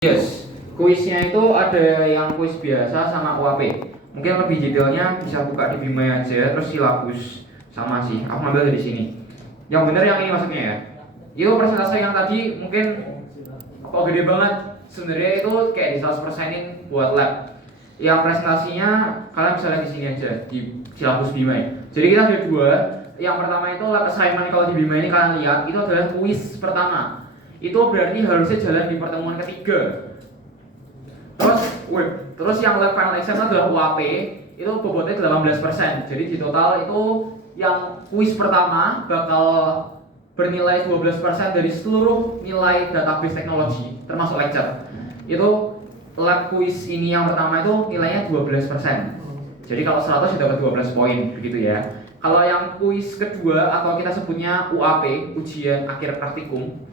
Yes, kuisnya itu ada yang kuis biasa sama UAP. Mungkin lebih detailnya bisa buka di Bima aja, terus silabus sama sih. Aku ambil dari sini. Yang bener yang ini maksudnya ya. Itu presentasi yang tadi mungkin kok gede banget. Sebenarnya itu kayak di 100%-in buat lab. Yang presentasinya kalian bisa lihat di sini aja di silabus Bima ya. Jadi kita ada dua. Yang pertama itu lab assignment, kalau di Bima ini kalian lihat itu adalah kuis pertama. Itu berarti harusnya jalan di pertemuan ketiga. Terus yang lab final exam adalah UAP, itu bobotnya 18%. Jadi di total itu yang kuis pertama bakal bernilai 12% dari seluruh nilai database teknologi termasuk lecture. Itu lab kuis ini yang pertama itu nilainya 12%. Jadi kalau 100 ya dapat 12 poin begitu ya. Kalau yang kuis kedua atau kita sebutnya UAP, ujian akhir praktikum,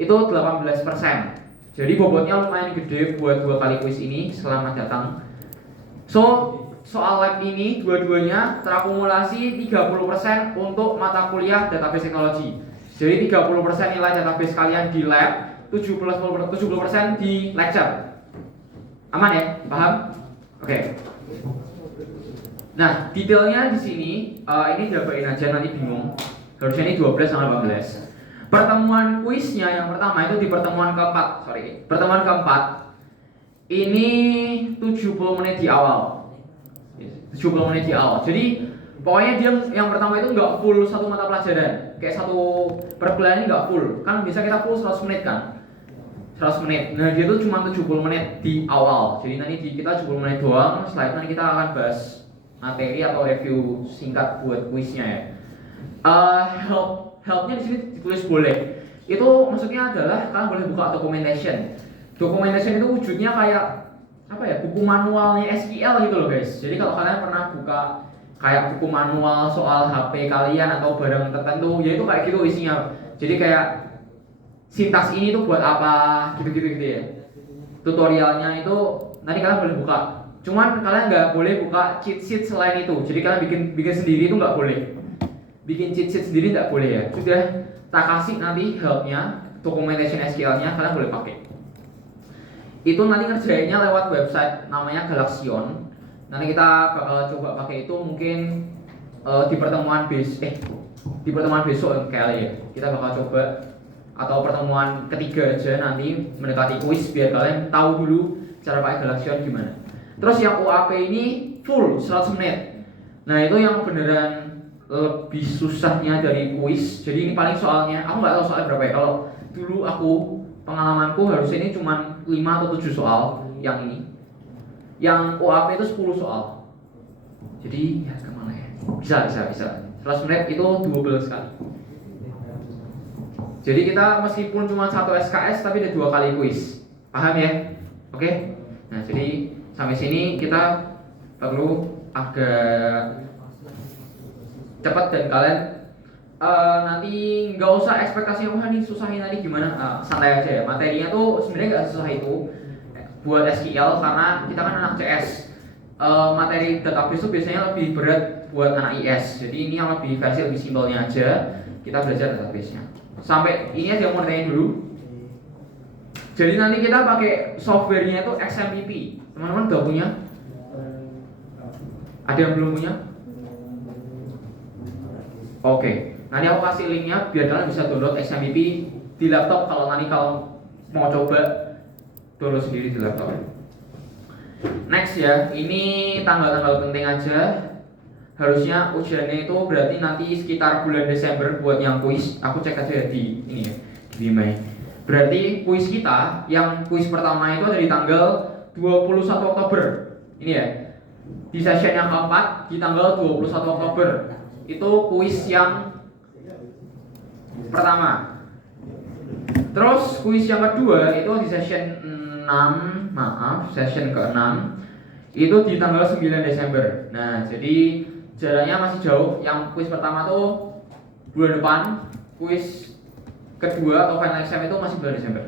itu 18%. Jadi bobotnya lumayan gede buat dua kali kuis ini. Selamat datang. Soal lab ini dua-duanya terakumulasi 30% untuk mata kuliah database teknologi. Jadi 30% nilai database kalian di lab, 70% di lecture. Aman ya? Paham? Oke. Nah, detailnya di sini ini jabarin aja, nanti bingung. Harusnya ini 12 sama 18. Pertemuan kuisnya yang pertama itu di pertemuan keempat, pertemuan keempat ini 70 menit di awal. 70 menit di awal. Jadi pokoknya dia yang pertama itu nggak full satu mata pelajaran. Kayak satu perkuliahan ini nggak full. Kan bisa kita full 100 menit kan? 100 menit. Nah, dia itu cuma 70 menit di awal. Jadi nanti kita 70 menit doang. Setelah itu nanti kita akan bahas materi atau review singkat buat kuisnya ya. Helpnya di sini ditulis boleh. Itu maksudnya adalah kalian boleh buka documentation. Documentation itu wujudnya kayak apa ya? Buku manualnya SQL gitu loh guys. Jadi kalau kalian pernah buka kayak buku manual soal HP kalian atau barang tertentu, ya itu kayak gitu isinya. Jadi kayak sintaks ini tuh buat apa? Gitu ya. Tutorialnya itu nanti kalian boleh buka. Cuman kalian nggak boleh buka cheat sheet selain itu. Jadi kalian bikin sendiri itu nggak boleh. Bikin cheat sheet sendiri tidak boleh ya. Sudah tak kasih nanti helpnya, documentation SQL-nya kalian boleh pakai. Itu nanti ngerjainnya lewat website namanya Galaxion. Nanti kita bakal coba pakai itu mungkin di pertemuan besok kali ya. Kita bakal coba atau pertemuan ketiga aja nanti mendekati kuis biar kalian tahu dulu cara pakai Galaxion gimana. Terus yang UAP ini full 100 menit. Nah, itu yang beneran lebih susahnya dari kuis. Jadi ini paling soalnya, aku nggak tahu soalnya berapa ya. Kalau dulu pengalamanku harusnya ini cuma 5 atau 7 soal yang ini. Yang UAP itu 10 soal. Jadi ya kemana ya? Bisa. 100 menit itu doable sekali. Jadi kita meskipun cuma 1 SKS tapi ada 2 kali kuis. Paham ya? Oke? Nah, jadi sampai sini kita perlu agak cepat dan kalian nanti nggak usah ekspektasi wah nih susahin nanti gimana, santai aja ya. Materinya tuh sebenarnya nggak susah itu buat SQL karena kita kan anak CS. Materi database itu biasanya lebih berat buat anak IS. Jadi ini yang lebih versi lebih simpelnya aja. Kita belajar database-nya. Sampai ini aja yang mau tanya dulu. Jadi nanti kita pakai softwarenya itu XMPP. Teman-teman udah punya? Ada yang belum punya? Oke, nanti aku kasih linknya biar kalian bisa download XMPP di laptop. Kalau mau coba download sendiri di laptop. Next ya, ini tanggal-tanggal penting aja. Harusnya ujiannya itu berarti nanti sekitar bulan Desember buat yang kuis. Aku cek aja di ini ya, di Bima. Berarti kuis kita, yang kuis pertama itu ada di tanggal 21 Oktober. Ini ya, di session yang keempat di tanggal 21 Oktober. Itu kuis yang pertama. Terus kuis yang kedua itu di session ke-6 itu di tanggal 9 Desember. Nah, jadi jaraknya masih jauh. Yang kuis pertama tuh bulan depan, kuis kedua atau final exam itu masih bulan Desember.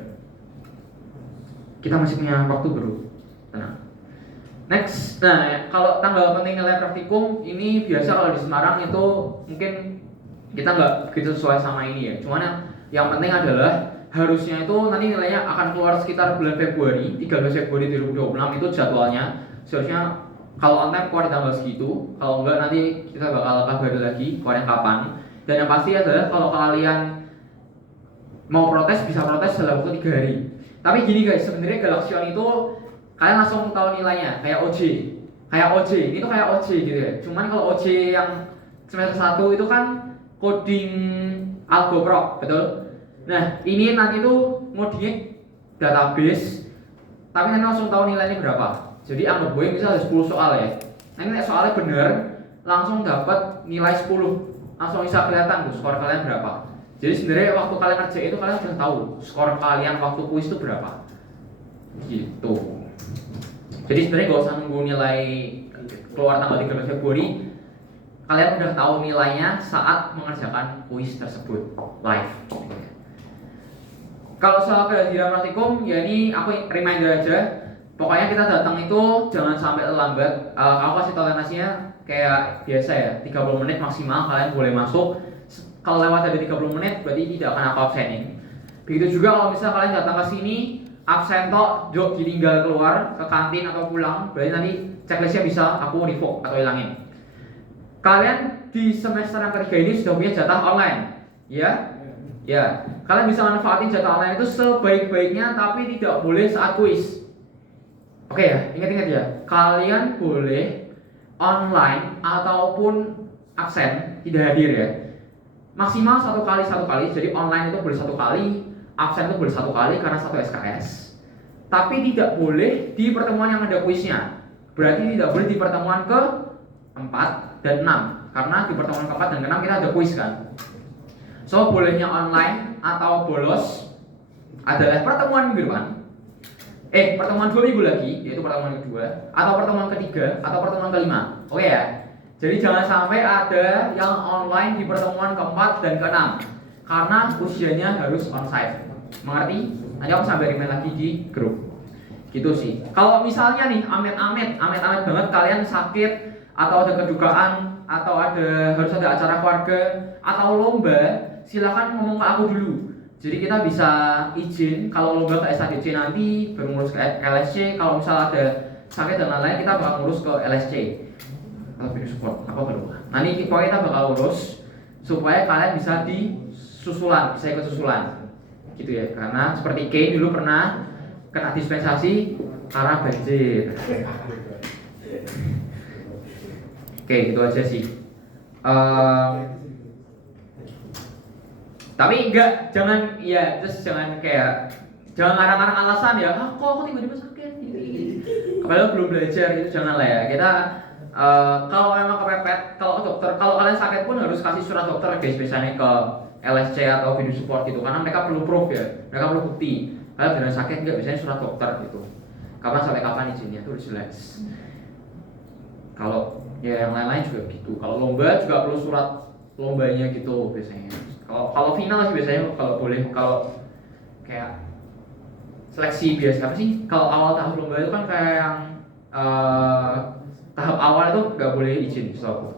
Kita masih punya waktu bro. Tenang. Next, nah kalau tanggal penting nilai praktikum ini biasa kalau di Semarang itu mungkin kita nggak begitu sesuai sama ini ya. Cuman yang penting adalah harusnya itu nanti nilainya akan keluar sekitar bulan Februari, 13 Februari 2026 itu jadwalnya. Seharusnya kalau on time keluar di tanggal segitu, kalau enggak nanti kita bakal kabari lagi keluarnya kapan. Dan yang pasti adalah kalau kalian mau protes bisa protes dalam waktu 3 hari. Tapi gini guys, sebenarnya Galaxion itu kalian langsung tahu nilainya kayak OJ. Ini tuh kayak OJ gitu ya. Cuman kalau OJ yang semester 1 itu kan coding algoproc, betul? Nah, ini nanti tuh ngodingnya database, tapi nanti langsung tahu nilainya berapa. Jadi anggap gue bisa ada 10 soal ya. Nanti soalnya bener, langsung dapat nilai 10. Langsung bisa kelihatan tuh skor kalian berapa. Jadi sebenarnya waktu kalian kerja itu kalian sudah tahu skor kalian waktu kuis itu berapa. Gitu. Jadi sebenarnya gak usah nunggu nilai keluar tanggal 13 Februari. Kalian udah tahu nilainya saat mengerjakan kuis tersebut live. Kalau soal kehadiran praktikum, ya ini aku reminder aja. Pokoknya kita datang itu jangan sampai terlambat. Aku kasih toleransinya kayak biasa ya, 30 menit maksimal kalian boleh masuk. Kalau lewat dari 30 menit berarti tidak akan aku absenin. Begitu juga kalau misalnya kalian datang ke sini absen tok, jok ditinggal keluar ke kantin atau pulang, berarti nanti checklistnya bisa aku revoke atau hilangin. Kalian di semester yang ketiga ini sudah punya jatah online, ya? Ya, kalian bisa manfaatin jatah online itu sebaik-baiknya, tapi tidak boleh saat kuis. Oke ya, ingat-ingat ya, kalian boleh online ataupun absen, tidak hadir ya. Maksimal satu kali, jadi online itu boleh 1 kali, absen itu boleh 1 kali karena 1 SKS. Tapi tidak boleh di pertemuan yang ada kuisnya. Berarti tidak boleh di pertemuan ke-4 dan 6, karena di pertemuan ke-4 dan ke-6 kita ada kuis kan. So bolehnya online atau bolos adalah pertemuan minggu depan. Pertemuan 2 minggu lagi, yaitu pertemuan kedua, atau pertemuan ketiga, atau pertemuan kelima. Oke ya. Jadi jangan sampai ada yang online di pertemuan ke-4 dan ke-6, karena usianya harus onsite. Mengerti? Nanti aku sampai remind lagi di grup. Gitu sih. Kalau misalnya nih amit-amit banget kalian sakit atau ada kedukaan atau harus ada acara keluarga atau lomba, silakan ngomong ke aku dulu. Jadi kita bisa izin kalau lomba ke SADC nanti baru ngurus ke LSC. Kalau misalnya ada sakit dan lain-lain kita bakal ngurus ke LSC atau video support apa perlu. Nanti pokoknya kita bakal urus supaya kalian bisa bisa ikut susulan gitu ya. Karena seperti Kay dulu pernah kena dispensasi karena banjir. Oke, itu aja sih. Tapi jangan ngarang-ngarang alasan ya. Kok aku tiba-tiba sakit gini. Padahal belum belajar itu janganlah ya. Kita kalau memang kepepet, kalau dokter, kalau kalian sakit pun harus kasih surat dokter guys, biasanya ke LSC atau video support gitu, karena mereka perlu proof ya, mereka perlu bukti. Kalian benar sakit nggak, biasanya surat dokter gitu. Kapan sampai kapan izinnya itu harus jelas. Kalau ya yang lain-lain juga gitu. Kalau lomba juga perlu surat lombanya gitu biasanya. Kalau final sih biasanya kalau boleh, kalau kayak seleksi biasa apa sih? Kalau awal tahap lomba itu kan kayak yang tahap awal itu nggak boleh izin, setahu.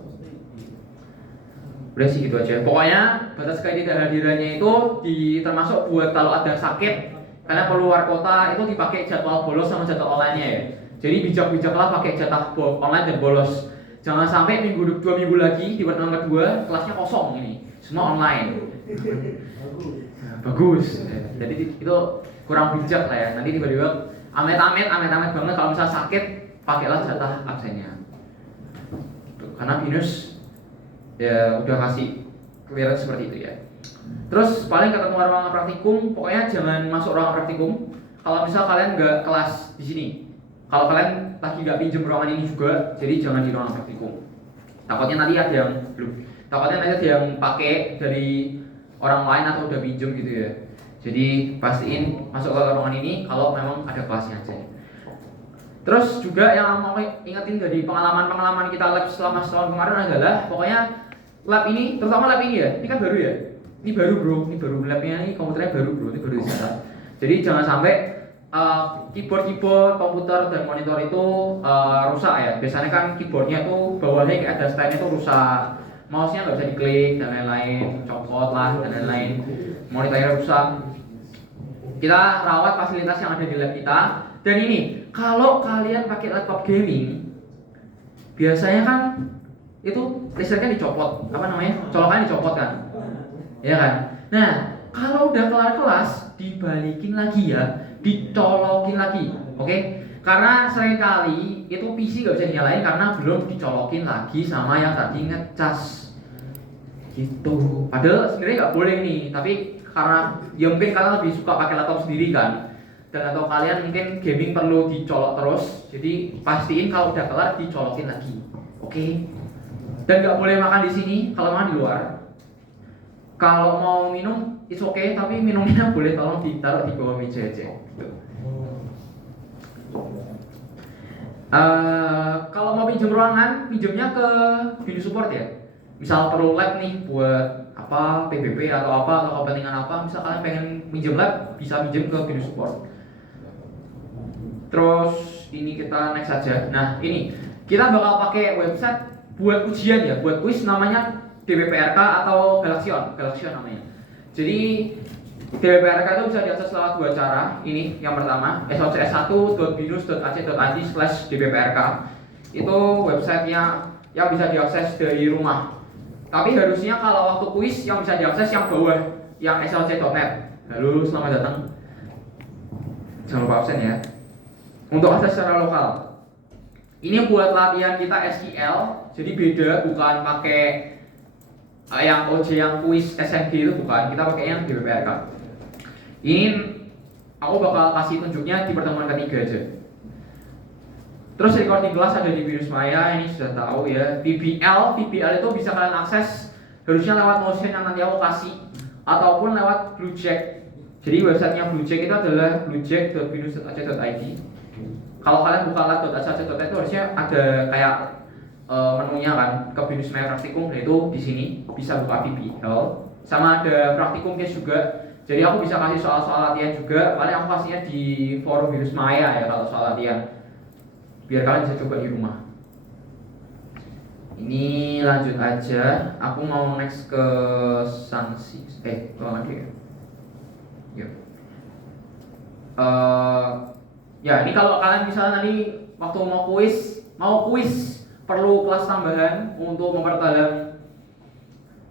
Udah sih gitu aja. Pokoknya batas ketidakhadirannya itu termasuk buat kalau ada sakit karena keluar kota itu dipakai jadwal bolos sama jadwal online-nya ya. Jadi bijak-bijaklah pakai jatah online dan bolos. Jangan sampai 2 minggu lagi di pertemuan kedua kelasnya kosong ini, semua online. Bagus. Jadi itu kurang bijak lah ya. Nanti tiba-tiba amit-amit banget kalau misalnya sakit, pakailah jatah absennya. Karena binus ya udah kasih clearance seperti itu ya. Terus paling ketemu ruangan praktikum, pokoknya jangan masuk ruangan praktikum kalau misal kalian nggak kelas di sini. Kalau kalian lagi nggak pinjem ruangan ini juga, jadi jangan di ruangan praktikum. Takutnya nanti ada yang pakai dari orang lain atau udah pinjem gitu ya. Jadi pastiin masuk ke ruangan ini kalau memang ada kelasnya aja. Terus juga yang mau ingetin dari pengalaman kita lab selama setahun kemarin adalah pokoknya lab ini, terutama lab ini ya, ini kan baru ya. Ini baru bro, ini baru labnya, ini komputernya baru bro, ini baru disetup. Jadi jangan sampai keyboard komputer dan monitor itu rusak ya. Biasanya kan keyboardnya tuh bawahnya kayak ada stand itu rusak, mouse-nya nggak bisa diklik dan lain-lain, copot lah dan lain-lain, monitornya rusak. kita rawat fasilitas yang ada di lab kita. Dan ini, kalau kalian pakai laptop gaming, biasanya kan itu listriknya dicopot, apa namanya? Colokannya dicopot kan? Ya kan? Nah, kalau udah kelar kelas, dibalikin lagi ya, dicolokin lagi, oke? Karena seringkali itu PC nggak bisa dinyalain karena belum dicolokin lagi sama yang tadi ngecas, gitu. Padahal sebenarnya nggak boleh nih, tapi karena ya mungkin kalian lebih suka pakai laptop sendiri kan, dan atau kalian mungkin gaming perlu dicolok terus, jadi pastiin kalau udah kelar dicolokin lagi, oke? Dan nggak boleh makan di sini, kalau makan di luar. Kalau mau minum, it's okay, tapi minumnya boleh tolong ditaruh di bawah meja aja. Gitu. Kalau mau pinjam ruangan, pinjamnya ke Binus Support ya. Misal perlu lab nih buat apa PBB atau apa atau kepentingan apa, misal kalian pengen minjem lab, bisa minjem ke Binus Support. Terus ini kita next saja. Nah ini kita bakal pakai website buat ujian ya, buat quiz namanya DBPRK atau Galaxion namanya. Jadi DBPRK itu bisa diakses lewat dua cara. Ini yang pertama, socs1.binus.ac.id/dbprk. Itu websitenya yang bisa diakses dari rumah. Tapi harusnya kalau waktu kuis yang bisa diakses yang bawah, yang slc.net. Halo, selamat datang. Jangan lupa absen ya. Untuk akses secara lokal. Ini buat latihan kita SQL, jadi beda, bukan pakai yang OJ yang kuis SMG itu bukan, kita pakai yang DBPRK. Ini aku bakal kasih tunjuknya di pertemuan ketiga aja. Terus recording kelas ada di Binus Maya, ini sudah tahu ya. VBL itu bisa kalian akses harusnya lewat Notion yang nanti aku kasih, ataupun lewat Bluejack. Jadi websitenya Bluejack itu adalah bluejack.binus.ac.id. Kalau kalian buka lab.ac.id itu harusnya ada kayak menunya kan, ke Binus Maya Praktikum, yaitu di sini bisa buka VBL. Sama ada praktikum case juga. Jadi aku bisa kasih soal-soal latihan juga. Paling aku kasihnya di forum Binus Maya ya kalau soal latihan, biar kalian bisa coba di rumah. Ini lanjut aja. Aku mau next ke sanksi. Ulang lagi ya. Yuk. Ya ini kalau kalian misalnya nanti waktu mau kuis perlu kelas tambahan untuk memperdalam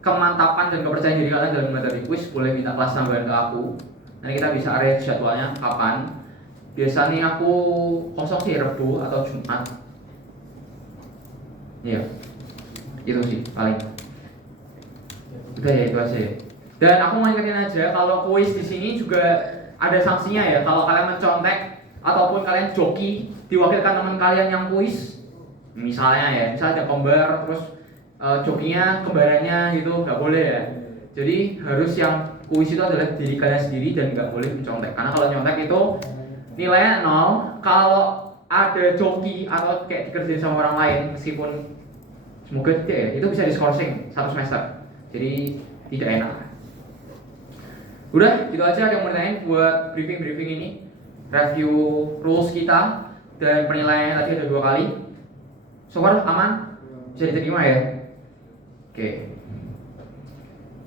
kemantapan dan kepercayaan diri kalian dalam menghadapi kuis, boleh minta kelas tambahan ke aku. Nanti kita bisa arrange jadwalnya kapan. Biasanya aku kosong sih Rabu atau Jumat. Iya, itu sih paling. Udah ya itu aja. Dan aku mau ingetin aja kalau kuis di sini juga ada sanksinya ya. Kalau kalian mencontek ataupun kalian joki diwakilkan teman kalian yang kuis, misalnya ada kembar terus jokinya kembarannya gitu, nggak boleh ya. Jadi harus yang kuis itu adalah diri kalian sendiri dan nggak boleh mencontek. Karena kalau nyontek itu nilainya 0. Kalau ada joki atau kayak dikerjain sama orang lain, meskipun semoga tidak ya, itu bisa diskorsing 1 semester. Jadi tidak enak. Udah, gitu aja yang mau ditanyain buat briefing ini. Review rules kita dan penilaian tadi ada 2 kali. So far aman? Bisa diterima ya? Oke.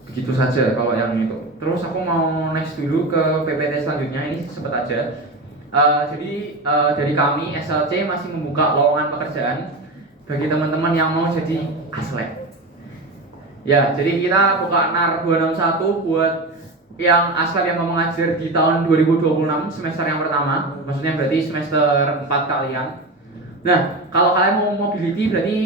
Begitu saja kalau yang itu. Terus aku mau next dulu ke PPT selanjutnya, ini sebut aja. Jadi dari kami SLC masih membuka lowongan pekerjaan bagi teman-teman yang mau jadi aslep. Ya, jadi kita buka NAR 261 buat yang aslep yang mau mengajar di tahun 2026 semester yang pertama, maksudnya berarti semester 4 kalian. Nah, kalau kalian mau mobility berarti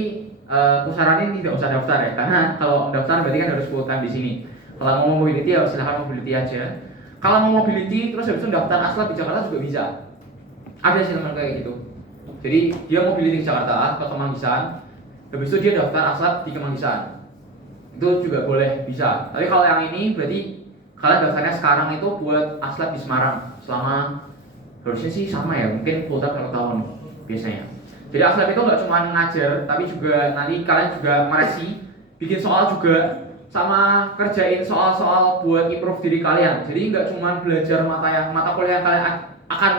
aku saranin tidak usah daftar ya, karena kalau daftar berarti kan harus full time di sini. Kalau mau mobility ya silahkan mobility aja. Kalau mau mobility terus habis itu daftar aslep di Jakarta juga bisa. Ada sih teman kayak gitu. Jadi dia mobility di Jakarta ke Kemanggisan, habis itu dia daftar aslep di Kemanggisan. Itu juga boleh, bisa. Tapi kalau yang ini berarti kalian daftarnya sekarang itu buat aslep di Semarang selama harusnya sih sama ya, mungkin full time 1 tahun biasanya. Jadi aslep itu nggak cuma ngajar, tapi juga nanti kalian juga meresi, bikin soal juga, sama kerjain soal-soal buat improve diri kalian. Jadi nggak cuma belajar mata kuliah yang kalian akan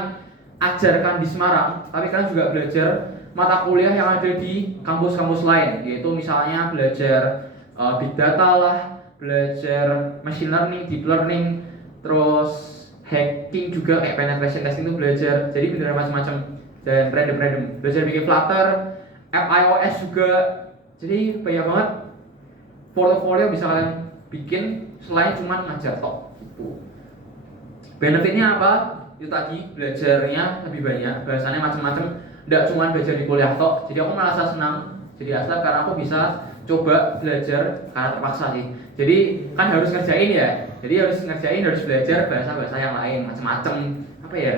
ajarkan di Semarang, tapi kalian juga belajar mata kuliah yang ada di kampus-kampus lain, yaitu misalnya belajar big data lah, belajar machine learning, deep learning, terus hacking juga kayak penetration testing itu belajar, jadi beneran macam-macam. Dan random belajar bikin Flutter, app iOS juga, jadi banyak banget portofolio bisa kalian bikin selain cuma ngajar tok gitu. Benefitnya apa? Itu tadi belajarnya lebih banyak, bahasannya macam-macam, tidak cuma belajar di kuliah tok. Jadi aku merasa senang jadi aslab karena aku bisa coba belajar karena terpaksa sih. Jadi kan harus ngerjain ya, jadi harus belajar bahasa-bahasa yang lain macam-macam, apa ya,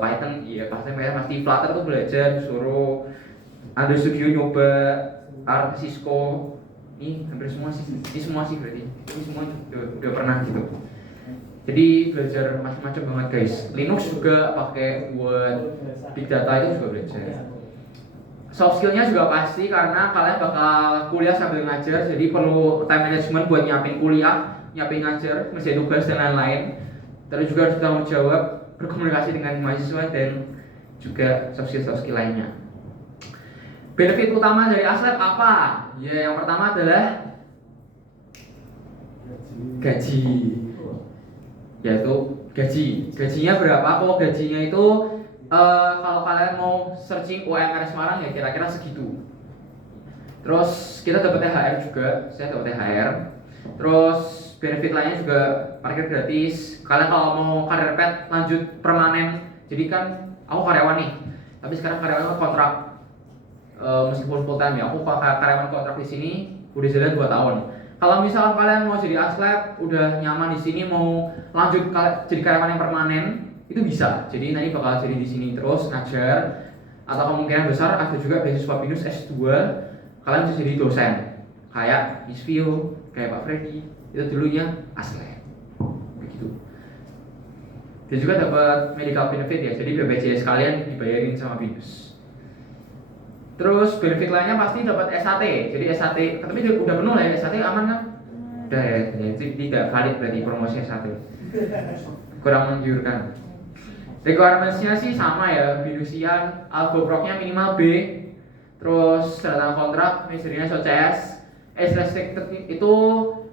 Python, iya pasti Flutter tuh belajar, suruh Android Studio nyoba, R Cisco, ini hampir semua sih, berarti ini semua udah pernah gitu. Jadi belajar macam-macam banget guys. Linux juga pakai buat big data, itu juga belajar. Soft skillnya juga pasti karena kalian bakal kuliah sambil ngajar, jadi perlu time management buat nyiapin kuliah, nyiapin ngajar, ngerjain tugas dan lain-lain. Terus juga harus tanggung jawab berkomunikasi dengan mahasiswa dan juga soft skill lainnya. Benefit utama dari aslab apa? Ya, yang pertama adalah gaji. Yaitu gajinya berapa? Kok gajinya itu kalau kalian mau searching UMR Semarang ya kira-kira segitu. Terus kita dapat THR juga, saya dapat THR. Terus benefit lainnya juga parkir gratis. Kalian kalau mau karir pet lanjut permanen, jadi kan aku karyawan nih, tapi sekarang karyawan kontrak, meskipun full time ya, aku karyawan kontrak di sini udah jalan 2 tahun. Kalau misalkan kalian mau jadi aslab, udah nyaman di sini, mau lanjut jadi karyawan yang permanen, itu bisa. Jadi nanti bakal jadi di sini terus ngajar, atau kemungkinan besar ada juga beasiswa BINUS S2, kalian bisa jadi dosen. Kayak Miss Vio, kayak Pak Freddy, itu dulunya aslab. Begitu. Dan juga dapat medical benefit ya, jadi BPJS kalian dibayarin sama BINUS. Terus benefit lainnya pasti dapat SAT. Jadi SAT, tapi udah penuh lah ya, SAT aman kan? Udah ya, tidak valid berarti promosi SAT. Kurang menggiurkan. Requirements-nya sih sama ya, BINUSian, algobroknya minimal B. Terus tanda kontrak, misterinya SOCS. Restricted itu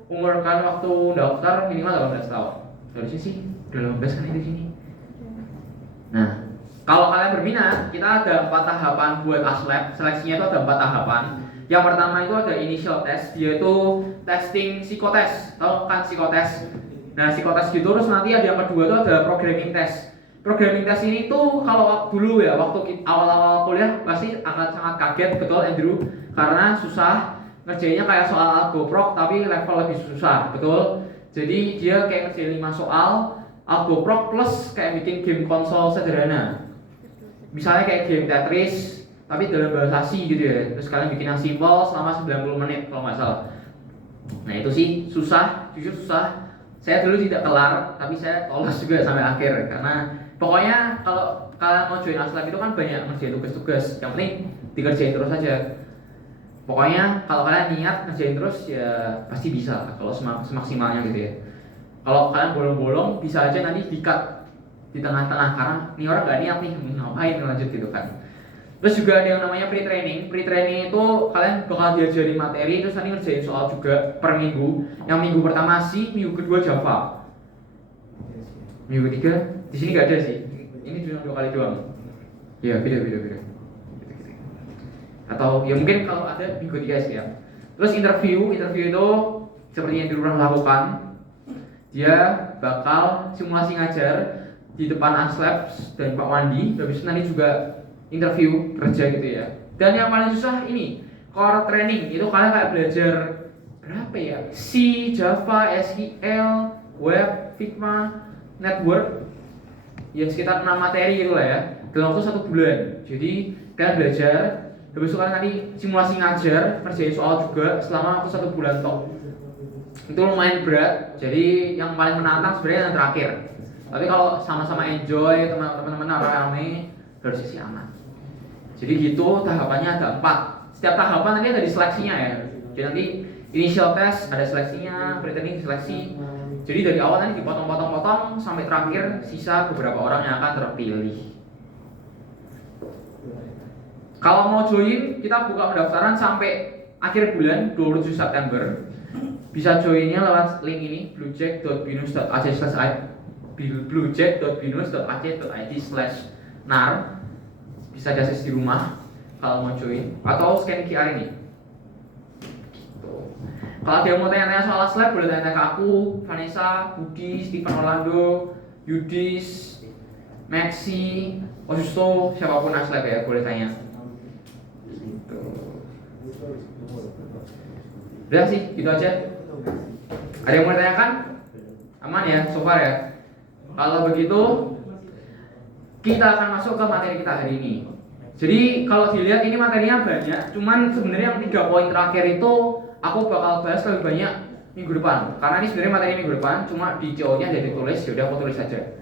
umur kan waktu daftar minimal 18 tahun. Harusnya sih udah 18 kan itu sini. Nah, kalau kalian berminat, kita ada 4 tahapan buat aslab. Seleksinya itu ada 4 tahapan. Yang pertama itu ada initial test, yaitu testing psikotes. Tahu kan psikotes? Nah, psikotes gitu. Terus nanti ada yang kedua itu ada programming test. Programming test ini tuh kalau dulu ya, waktu awal-awal kuliah pasti akan sangat kaget, betul Andrew? Karena susah, ngerjainnya kayak soal algobrok tapi level lebih susah, betul? Jadi dia kayak ngerjain 5 soal algobrok plus kayak bikin game konsol sederhana. Misalnya kayak game Tetris, tapi dalam bahasa C gitu ya. Terus kalian bikin yang simple selama 90 menit kalau nggak salah. Nah itu sih susah, jujur susah. Saya dulu tidak kelar, tapi saya lolos juga sampai akhir. Karena pokoknya kalau kalian mau join aslab itu kan banyak ngerjain tugas-tugas. Yang penting dikerjain terus aja. Pokoknya kalau kalian niat ngerjain terus ya pasti bisa. Kalau semaksimalnya gitu ya. Kalau kalian bolong-bolong bisa aja nanti di-cut di tengah-tengah karena ini orang nggak niat nih ngapain lanjut gitu kan. Terus juga ada yang namanya pre-training. Pre-training itu kalian bakal diajarin materi terus nanti ngerjain soal juga per minggu. Yang minggu pertama C, minggu kedua Java. Minggu ketiga di sini nggak ada sih. Ini cuma 2 kali doang. Ya beda. Atau ya mungkin kalau ada minggu 3 sih ya. Terus interview itu seperti yang diulang lakukan. Dia bakal simulasi ngajar di depan aslab dan Pak Wandi, habis itu nanti juga interview kerja gitu ya. Dan yang paling susah ini core training, itu kalian kayak belajar berapa ya? C, Java, SQL, Web, Figma, Network, ya sekitar 6 materi gitu lah ya, dalam waktu 1 bulan. Jadi kalian belajar, habis itu kalian nanti simulasi ngajar, kerjain soal juga selama waktu 1 bulan toh. Itu lumayan berat, jadi yang paling menantang sebenarnya yang terakhir. Tapi kalau sama-sama enjoy, teman-teman rame-rame, harusnya sih aman. Jadi gitu, tahapannya ada 4. Setiap tahapan nanti ada di seleksinya ya. Jadi nanti initial test ada seleksinya, pre-training seleksi. Jadi dari awal nanti dipotong-potong sampai terakhir sisa beberapa orang yang akan terpilih. Kalau mau join, kita buka pendaftaran sampai akhir bulan 27 September. Bisa joinnya lewat link ini bluejack.binus.ac/. bluejet.binus.ac.id/nar, bisa diakses di rumah kalau mau join, atau scan QR ini. Gitu. Kalau ada yang mau tanya-tanya soal Aslab, boleh tanya ke aku, Vanessa, Budi, Stephen Orlando, Yudis, Maxi, Osusto, siapapun Aslab ya, boleh tanya. Gitu. Udah sih, gitu aja. Ada yang mau ditanyakan? Aman ya, so far ya. Kalau begitu, kita akan masuk ke materi kita hari ini. Jadi kalau dilihat ini materinya banyak, cuman sebenarnya yang 3 poin terakhir itu aku bakal bahas lebih banyak minggu depan. Karena ini sebenarnya materi minggu depan, cuma di CO-nya jadi tulis, yaudah aku tulis saja.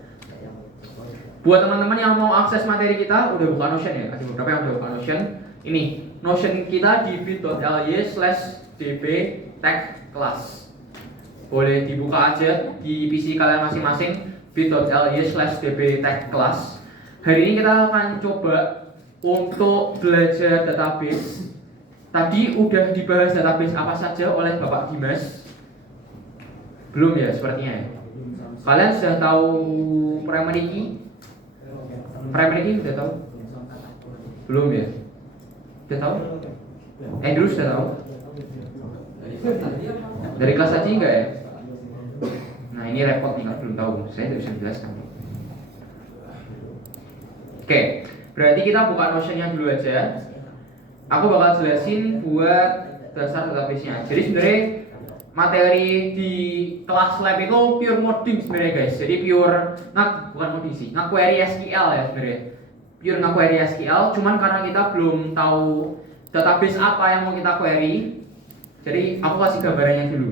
Buat teman-teman yang mau akses materi kita, udah buka Notion ya, ada beberapa yang udah buka Notion. Ini Notion kita di bit.ly/db tag kelas. Boleh dibuka aja di PC kalian masing-masing, bit.ly/db tag kelas. Hari ini kita akan coba untuk belajar database. Tadi udah dibahas database apa saja oleh Bapak Dimas. Belum ya sepertinya ya. Kalian sudah tahu primary key? Primary key sudah tahu? Belum ya? Sudah tahu? Andrew sudah tahu? Dari kelas tadi enggak ya? Nah ini repot nih kalau belum tahu. Saya tidak bisa menjelaskan. Oke, berarti kita buka Notion-nya dulu aja. Aku bakal jelasin buat dasar database-nya. Jadi sebenarnya materi di kelas lab itu pure modding sebenarnya guys. Jadi pure bukan modding sih, nge-query SQL ya sebenarnya. Pure nge-query SQL, cuman karena kita belum tahu database apa yang mau kita query. Jadi aku kasih gambarannya dulu.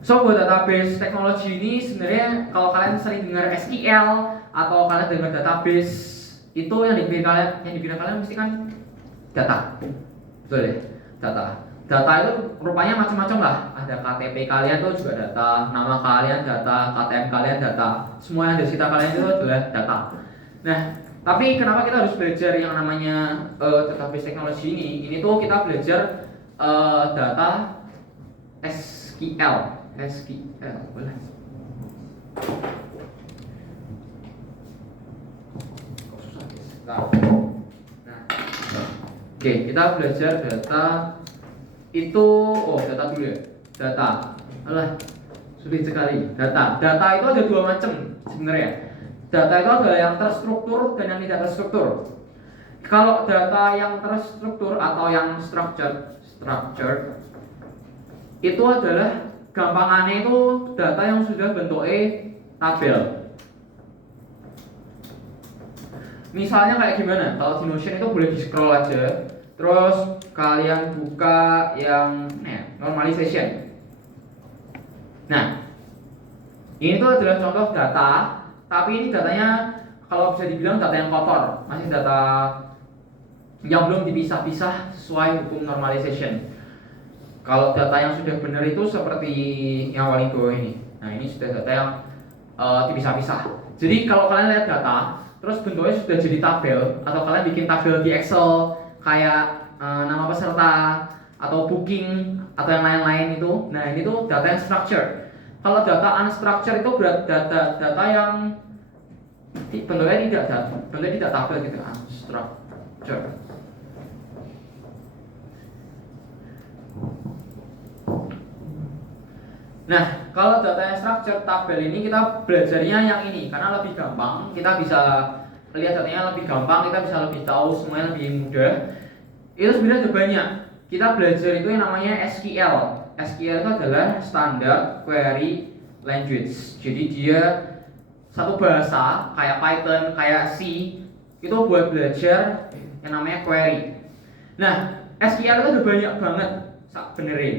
So buat database teknologi ini sebenarnya kalau kalian sering dengar SQL atau kalian dengar database itu yang dipikir kalian mesti kan data, betul ya? Data itu rupanya macam-macam lah. Ada KTP kalian tuh juga data, nama kalian data, KTM kalian data, semua yang ada di sekitar kalian itu adalah data. Nah, tapi kenapa kita harus belajar yang namanya database teknologi ini? Ini tuh kita belajar data SQL, boleh. Oke, kita belajar data itu, data dulu ya. Data, sulit sekali. Data itu ada 2 macam sebenarnya. Data itu ada yang terstruktur dan yang tidak terstruktur. Kalau data yang terstruktur atau yang structured itu adalah gampangannya itu data yang sudah bentuknya tabel. Misalnya kayak gimana? Kalau di Notion itu boleh di scroll aja. Terus kalian buka yang normalization. Nah, ini tuh adalah contoh data, tapi ini datanya kalau bisa dibilang data yang kotor, masih data yang belum dipisah-pisah sesuai hukum normalization. Kalau data yang sudah benar itu seperti yang paling bawah ini. Nah, ini sudah data yang dipisah-pisah. Jadi kalau kalian lihat data, terus bentuknya sudah jadi tabel, atau kalian bikin tabel di Excel kayak nama peserta atau booking atau yang lain-lain itu. Nah, ini tuh data yang structured. Kalau data unstructured itu berat data yang bentuknya tidak tabel gitu, unstructured. Nah, kalau data yang structured tabel ini kita belajarnya yang ini karena lebih gampang, kita bisa lihat datanya lebih gampang, kita bisa lebih tahu semuanya lebih mudah. Itu sebenarnya ada banyak. Kita belajar itu yang namanya SQL. SQL itu adalah Standard Query Language. Jadi dia satu bahasa kayak Python, kayak C itu buat belajar yang namanya query. Nah, SQL itu ada banyak banget sebenarnya.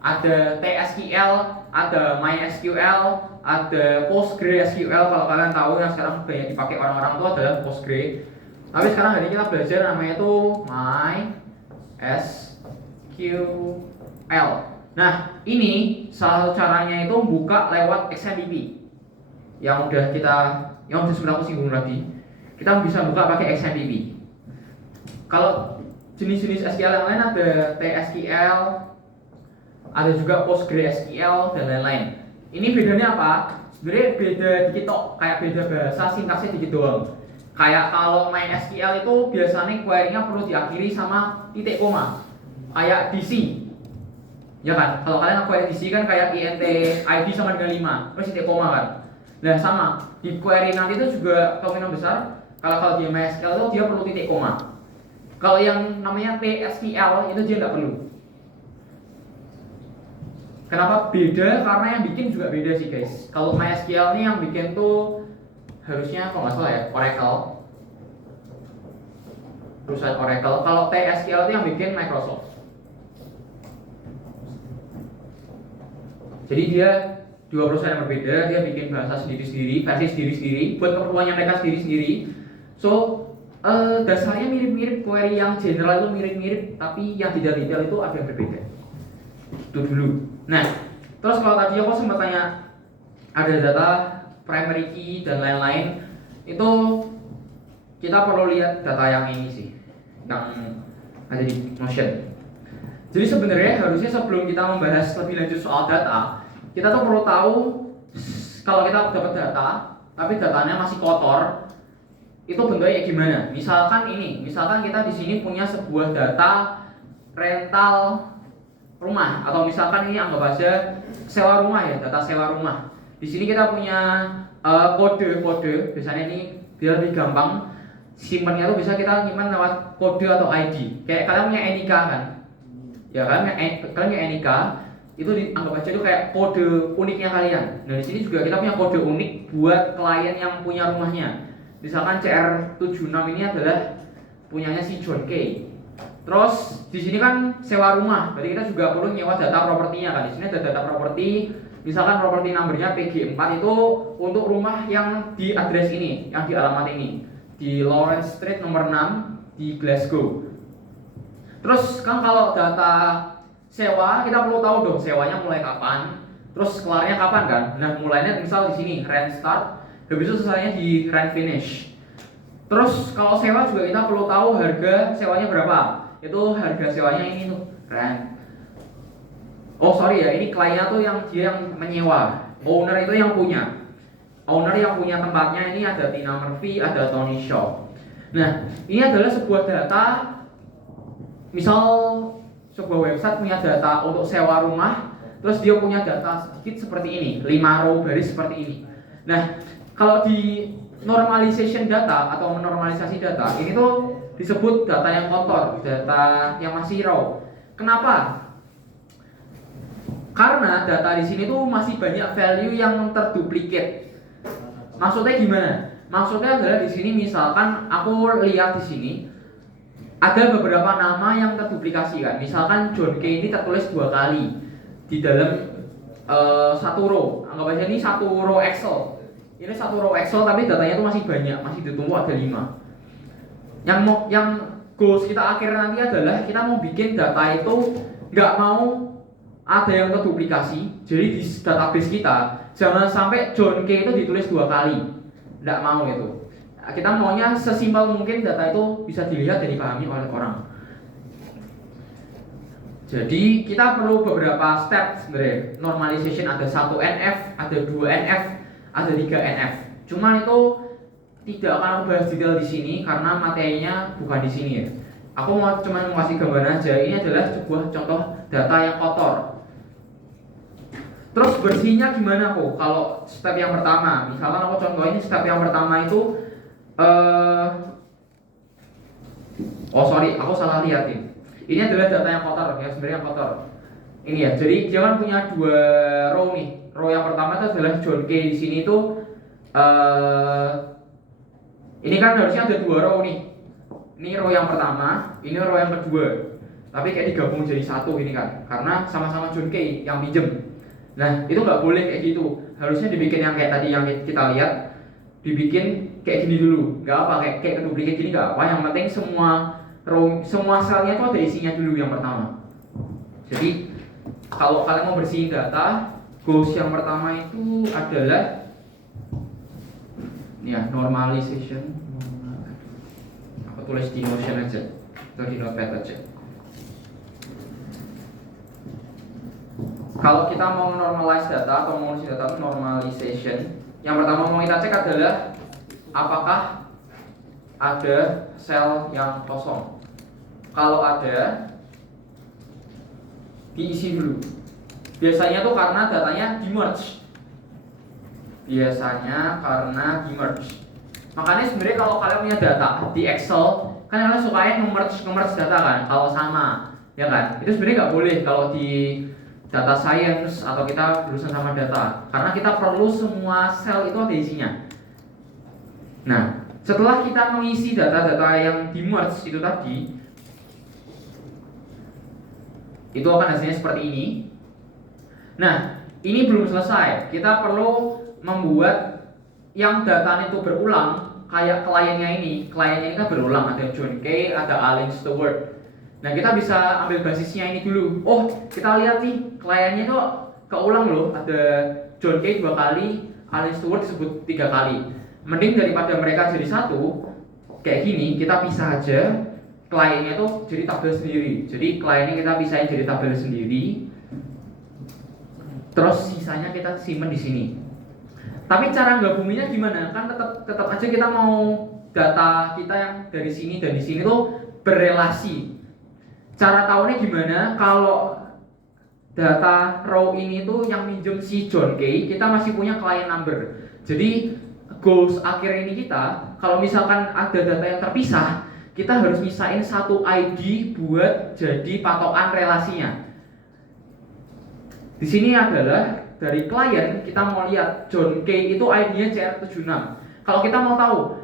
Ada TSQL, ada MySQL, ada PostgreSQL. Kalau kalian tahu yang sekarang banyak dipakai orang-orang itu adalah Postgre. Tapi sekarang hari ini kita belajar namanya itu MySQL. Nah, ini salah satu caranya itu buka lewat XMPP. Yang udah sempat aku singgung tadi. Kita bisa buka pakai XMPP. Kalau jenis-jenis SQL yang lain ada TSQL, ada juga PostgreSQL dan lain-lain. Ini bedanya apa? sebenarnya beda dikit tok, kayak beda bahasa, sintaksnya dikit doang. Kayak kalau main SQL itu biasanya query-nya perlu diakhiri sama titik koma, kayak DC, ya kan? Kalau kalian query DC kan kayak int id sama dengan 5 terus titik koma kan. Nah sama di query nanti itu juga kemungkinan besar kalau dia MySQL itu dia perlu titik koma. Kalau yang namanya TSQL itu dia nggak perlu. Kenapa beda? Karena yang bikin juga beda sih guys. Kalau MySQL ini yang bikin tuh harusnya kalau nggak salah ya Oracle, perusahaan Oracle. Kalau TSQL itu yang bikin Microsoft. Jadi dia dua perusahaan yang berbeda, dia bikin bahasa sendiri-sendiri, versi sendiri-sendiri, buat keperluannya mereka sendiri-sendiri. So dasarnya mirip-mirip, query yang general itu mirip-mirip, tapi yang detail-detail itu ada yang berbeda. Itu dulu. Nah, terus kalau tadi aku sempat tanya ada data primary key dan lain-lain, itu kita perlu lihat data yang ini sih, yang ada di Notion. Jadi sebenarnya harusnya sebelum kita membahas lebih lanjut soal data, kita tuh perlu tahu kalau kita dapat data, tapi datanya masih kotor, itu bentuknya kayak gimana? Misalkan ini, misalkan kita di sini punya sebuah data rental rumah, atau misalkan ini anggap aja sewa rumah ya, data sewa rumah. Di sini kita punya kode-kode, biasanya ini biar lebih gampang simpannya tuh bisa kita nyimpan lewat kode atau ID. Kayak kalian punya NIK kan? Ya kan, kalian punya NIK itu dianggap aja itu kayak kode uniknya kalian. Nah di sini juga kita punya kode unik buat klien yang punya rumahnya. Misalkan CR76 ini adalah punyanya si John K. Terus di sini kan sewa rumah, berarti kita juga perlu nyewa data propertinya kan. Di sini ada data properti, misalkan properti numbernya PG4 itu untuk rumah yang di address ini, yang di alamat ini, di Lawrence Street nomor 6 di Glasgow. Terus kan kalau data sewa kita perlu tahu dong sewanya mulai kapan, terus kelarnya kapan kan. Nah mulainya misal di sini rent start, habis itu selesainya di rent finish. Terus kalau sewa juga kita perlu tahu harga sewanya berapa. Itu harga sewanya ini tuh rent. Oh sorry ya, ini kliennya tuh yang dia yang menyewa, owner itu yang punya. Owner yang punya tempatnya ini ada Tina Murphy, ada Tony Shaw. Nah ini adalah sebuah data. Misal sebuah website punya data untuk sewa rumah, terus dia punya data sedikit seperti ini, 5 row baris seperti ini. Nah kalau di normalization data atau menormalisasi data, ini tuh disebut data yang kotor, data yang masih raw. Kenapa? Karena data di sini tuh masih banyak value yang terduplicate. Maksudnya gimana? Maksudnya adalah di sini misalkan aku lihat di sini ada beberapa nama yang terduplikasi kan. Misalkan John K ini tertulis 2 kali di dalam satu row. Anggap aja ini satu row Excel. Ini satu row Excel tapi datanya tuh masih banyak, masih ditumpuk ada 5. Yang goals kita akhir nanti adalah kita mau bikin data itu nggak mau ada yang terduplikasi. Jadi di database kita jangan sampai John K itu ditulis 2 kali, nggak mau itu. Kita maunya sesimpel mungkin data itu bisa dilihat dan dipahami oleh orang. Jadi kita perlu beberapa step sebenarnya. Normalization ada 1 NF, ada 2 NF, ada 3 NF. Cuman itu tidak akan aku bahas detail di sini karena materinya bukan di sini ya. Aku mau cuman kasih gambaran aja. Ini adalah sebuah contoh data yang kotor. Terus bersihnya gimana kok? Kalau step yang pertama, misalkan aku contohin step yang pertama itu oh sorry, aku salah lihat nih. Ini adalah data yang kotor ya, sebenarnya yang kotor. Ini ya. Jadi dia kan punya 2 row nih. Row yang pertama itu adalah John K di sini tuh ini kan harusnya ada 2 row nih. Ini row yang pertama, ini row yang kedua. Tapi kayak digabung jadi satu ini kan, karena sama-sama John K yang pinjem. Nah itu nggak boleh kayak gitu. Harusnya dibikin yang kayak tadi yang kita lihat, dibikin kayak gini dulu. Nggak apa kayak keduplicate gini nggak apa. Yang penting semua selnya itu ada isinya dulu yang pertama. Jadi kalau kalian mau bersihin data, goals yang pertama itu adalah ya normalization. Aku tulis di Notion aja atau di Notepad aja. Kalau kita mau normalize data atau mau data normalization, yang pertama mau kita cek adalah apakah ada sel yang kosong. Kalau ada, diisi dulu. Biasanya tuh karena datanya di merge. Makanya sebenarnya kalau kalian punya data di Excel, kan kalian sukain nge-merge data kan, kalau sama, ya kan? Itu sebenarnya nggak boleh kalau di data science atau kita berurusan sama data, karena kita perlu semua sel itu ada isinya. Nah, setelah kita mengisi data-data yang di merge itu tadi, itu akan hasilnya seperti ini. Nah, ini belum selesai. Kita perlu membuat yang datanya itu berulang, kayak kliennya ini. Kliennya ini kan berulang, ada John Kay, ada Alan Stewart. Nah, kita bisa ambil basisnya ini dulu. Oh, kita lihat nih, kliennya itu keulang loh. Ada John Kay 2 kali, Alan Stewart disebut 3 kali. Mending daripada mereka jadi satu, kayak gini, kita pisah aja. Kliennya itu jadi tabel sendiri. Jadi kliennya kita pisahin jadi tabel sendiri. Terus sisanya kita simpen di sini. Tapi cara gabunginnya gimana? Kan tetap aja kita mau data kita yang dari sini dan di sini tuh berelasi. Cara tahunya gimana? Kalau data row ini tuh yang minjem si John Kay, kita masih punya client number. Jadi goals akhir ini kita, kalau misalkan ada data yang terpisah, kita harus misahin satu ID buat jadi patokan relasinya. Di sini adalah dari klien kita mau lihat John Kay itu ID-nya CR76. Kalau kita mau tahu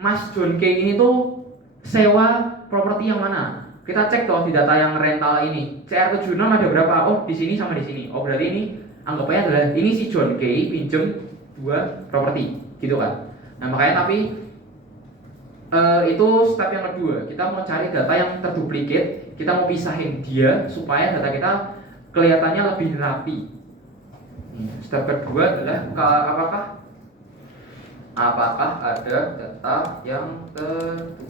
Mas John Kay ini tuh sewa properti yang mana, kita cek toh di data yang rental ini CR76 ada berapa? Oh di sini sama di sini. Oh berarti ini anggapnya adalah ini si John Kay pinjem 2 properti, gitu kan? Nah makanya tapi itu step yang kedua. Kita mau cari data yang terduplikat, kita mau pisahin dia supaya data kita kelihatannya lebih rapi. Step kedua adalah apakah ada data yang terduplikat.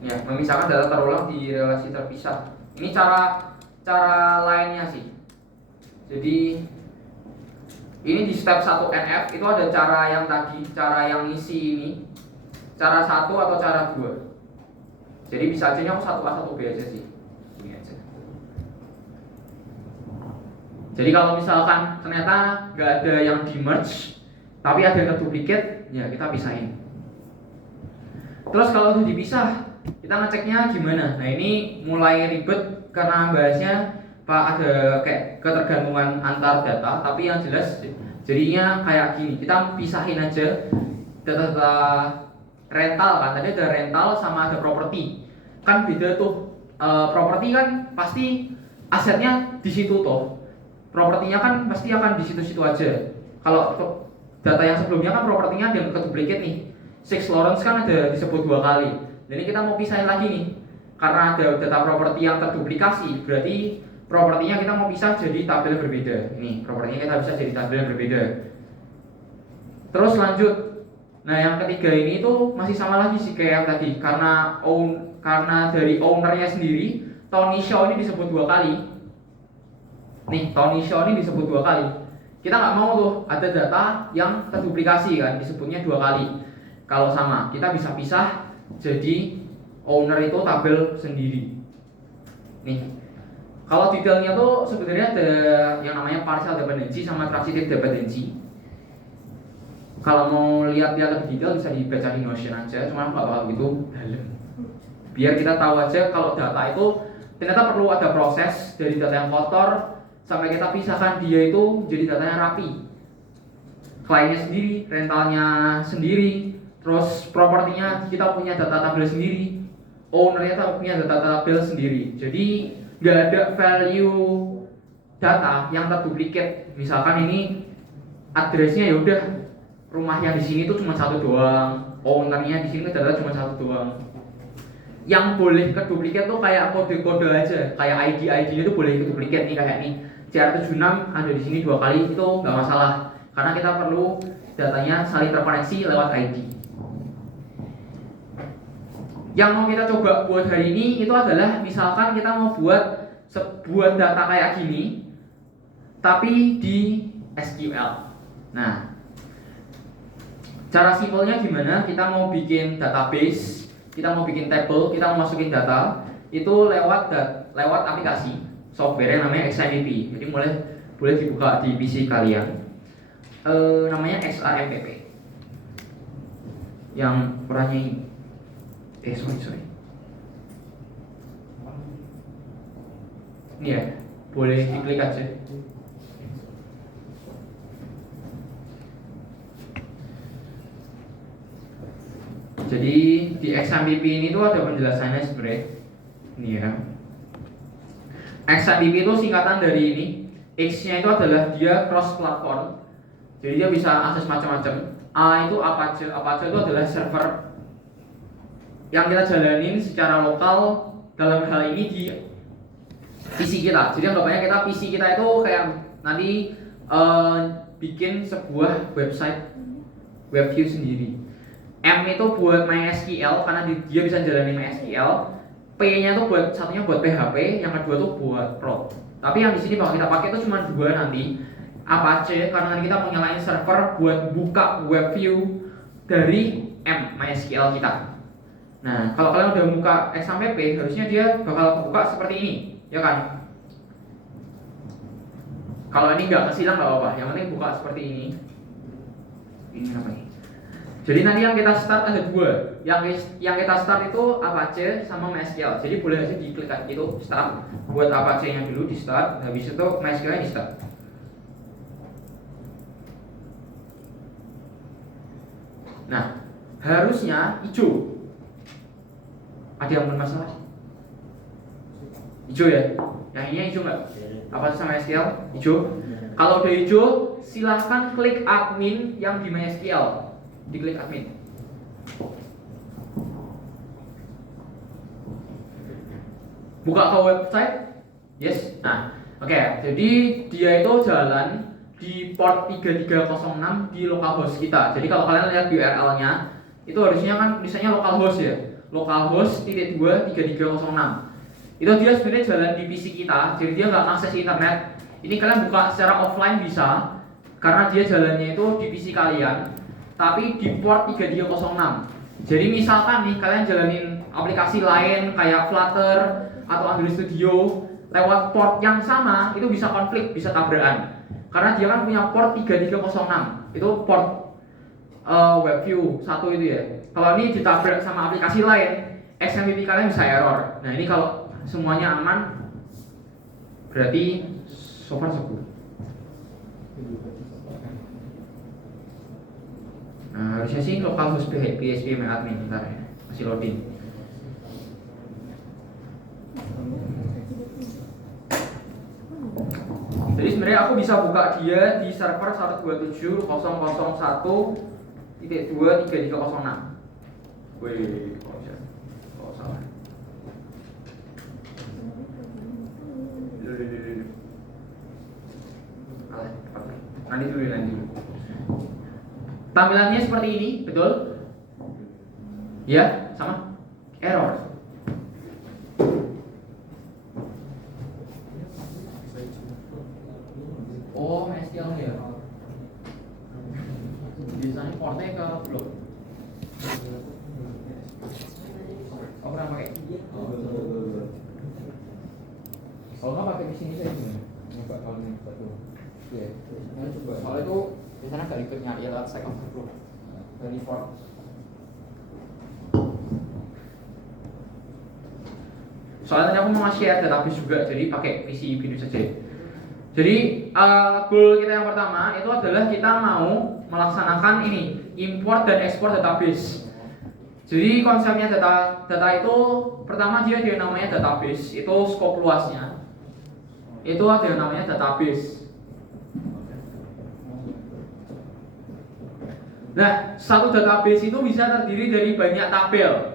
Ya, memisahkan data terulang di relasi terpisah. Ini cara lainnya sih. Jadi ini di step 1 NF itu ada cara yang tadi, cara yang isi ini, cara 1 atau cara 2. Jadi bisa aja ini aku 1A 1B aja sih. Ini aja. Jadi kalau misalkan ternyata nggak ada yang di merge, tapi ada yang terduplikat, ya kita pisahin. Terus kalau itu dipisah, kita ngeceknya gimana? Nah ini mulai ribet karena bahasnya Pak ada kayak ketergantungan antar data, tapi yang jelas jadinya kayak gini. Kita pisahin aja data-data rental kan, tadi ada rental sama ada properti, kan beda tuh. Properti kan pasti asetnya di situ toh, propertinya kan pasti akan di situ-situ aja. Kalau data yang sebelumnya kan propertinya ada yang keduplikat nih, Six Lawrence kan ada disebut 2 kali. Jadi kita mau pisahin lagi nih, karena ada data properti yang terduplikasi, berarti propertinya kita mau pisah jadi tabel berbeda. Ini propertinya kita bisa jadi tabel yang berbeda. Terus lanjut. Nah yang ketiga ini tuh masih sama lagi sih kayak tadi, karena dari ownernya sendiri, Tony Shaw ini disebut 2 kali. Nih Tony Shaw ini disebut 2 kali. Kita nggak mau tuh ada data yang terduplikasi kan, disebutnya 2 kali. Kalau sama kita bisa pisah jadi owner itu tabel sendiri. Nih kalau detailnya tuh sebenarnya ada yang namanya partial dependency sama transitive dependency. Kalau mau lihat-lihat lebih detail bisa dibaca di Notion aja, cuma nggak bakal gitu dalam. Biar kita tahu aja kalau data itu ternyata perlu ada proses dari data yang kotor sampai kita pisahkan dia itu jadi data yang rapi. Kliennya sendiri, rentalnya sendiri, terus propertinya kita punya data tabel sendiri, ownernya punya data tabel sendiri. Jadi nggak ada value data yang terduplikat. Misalkan ini addressnya ya udah rumah yang di sini tuh cuma 1 doang, ownernya di sini data cuma 1 doang. Yang boleh keduplikat tuh kayak kode-kode aja, kayak ID-nya tuh boleh keduplikat nih, kayak nih CR76 ada di sini 2 kali, itu nggak masalah karena kita perlu datanya saling terkoneksi lewat ID. Yang mau kita coba buat hari ini itu adalah misalkan kita mau buat sebuah data kayak gini tapi di SQL. Nah, cara simpelnya gimana? Kita mau bikin database, kita mau bikin table, kita mau masukin data itu lewat aplikasi software yang namanya XMPP. Jadi boleh dibuka di PC kalian. Namanya XAMPP. Yang perannya ini. Sorry. Ini ya, boleh diklik aja. Jadi di XMPP ini tuh ada penjelasannya sebenarnya. Ini ya. XMPP itu singkatan dari ini. X-nya itu adalah dia cross platform. Jadi dia bisa akses macam-macam. A itu Apache itu adalah server yang kita jalanin secara lokal dalam hal ini di PC kita. Jadi anggapannya kita PC kita itu kayak nanti bikin sebuah website web view sendiri. M itu buat MySQL karena dia bisa jalanin MySQL. P-nya itu satunya buat PHP, yang kedua tuh buat prod. Tapi yang di sini bakal kita pakai itu cuma dua nanti. Apache karena nanti kita mau nyalain server buat buka web view dari MySQL kita. Nah, kalau kalian udah buka XAMPP, harusnya dia bakal buka seperti ini, ya kan? Kalau ini nggak kesilang nggak apa-apa, yang penting buka seperti ini. Ini apa nih? Jadi nanti yang kita start ada dua. Yang kita start itu Apache sama MySQL. Jadi boleh aja diklik itu start. Buat Apache-nya dulu di start, habis itu MySQL-nya di start. Nah, harusnya hijau. Ada yang bermasalah? Hijau ya? Yang ini hijau nggak? Apache sama MySQL? Hijau. Kalau udah hijau, silahkan klik admin yang di MySQL. Diklik admin. Buka ke website. Yes. Nah, oke. Jadi dia itu jalan di port 3306 di localhost kita. Jadi kalau kalian lihat URL-nya, itu harusnya kan misalnya localhost ya. Localhost /23306. Itu dia sebenarnya jalan di PC kita. Jadi dia nggak akses internet. Ini kalian buka secara offline bisa, karena dia jalannya itu di PC kalian, tapi di port 3306. Jadi misalkan nih kalian jalanin aplikasi lain kayak Flutter atau Android Studio lewat port yang sama, itu bisa konflik, bisa tabrakan. Karena dia kan punya port 3306. Itu port WebView 1 itu ya. Kalau ini ditabrak sama aplikasi lain, XMPP kalian bisa error. Nah, ini kalau semuanya aman, berarti so far so good. Nah, harusnya sih localhost PHP admin, bentar ya, masih loading. Jadi sebenarnya aku bisa buka dia di server 127.001.23306. Wih, kok salah. Nanti dulu. Tampilannya seperti ini, betul? Ya, sama. Error. Oh, MySQL ya. Biasanya portnya ke blok. Oh, pernah pakai? Kalau nggak pakai di sini saya gimana? Coba kalau ini satu. Iya. Coba. Kalau itu biasanya nggak ikut nyari lewat Stack Overflow dari port. Soalnya aku mau share database juga, jadi pakai PC Windows saja. Jadi goal kita yang pertama itu adalah kita mau melaksanakan ini, import dan ekspor database. Jadi konsepnya data itu pertama dia namanya database, itu scope luasnya. Itu ada yang namanya database. Nah, satu database itu bisa terdiri dari banyak tabel.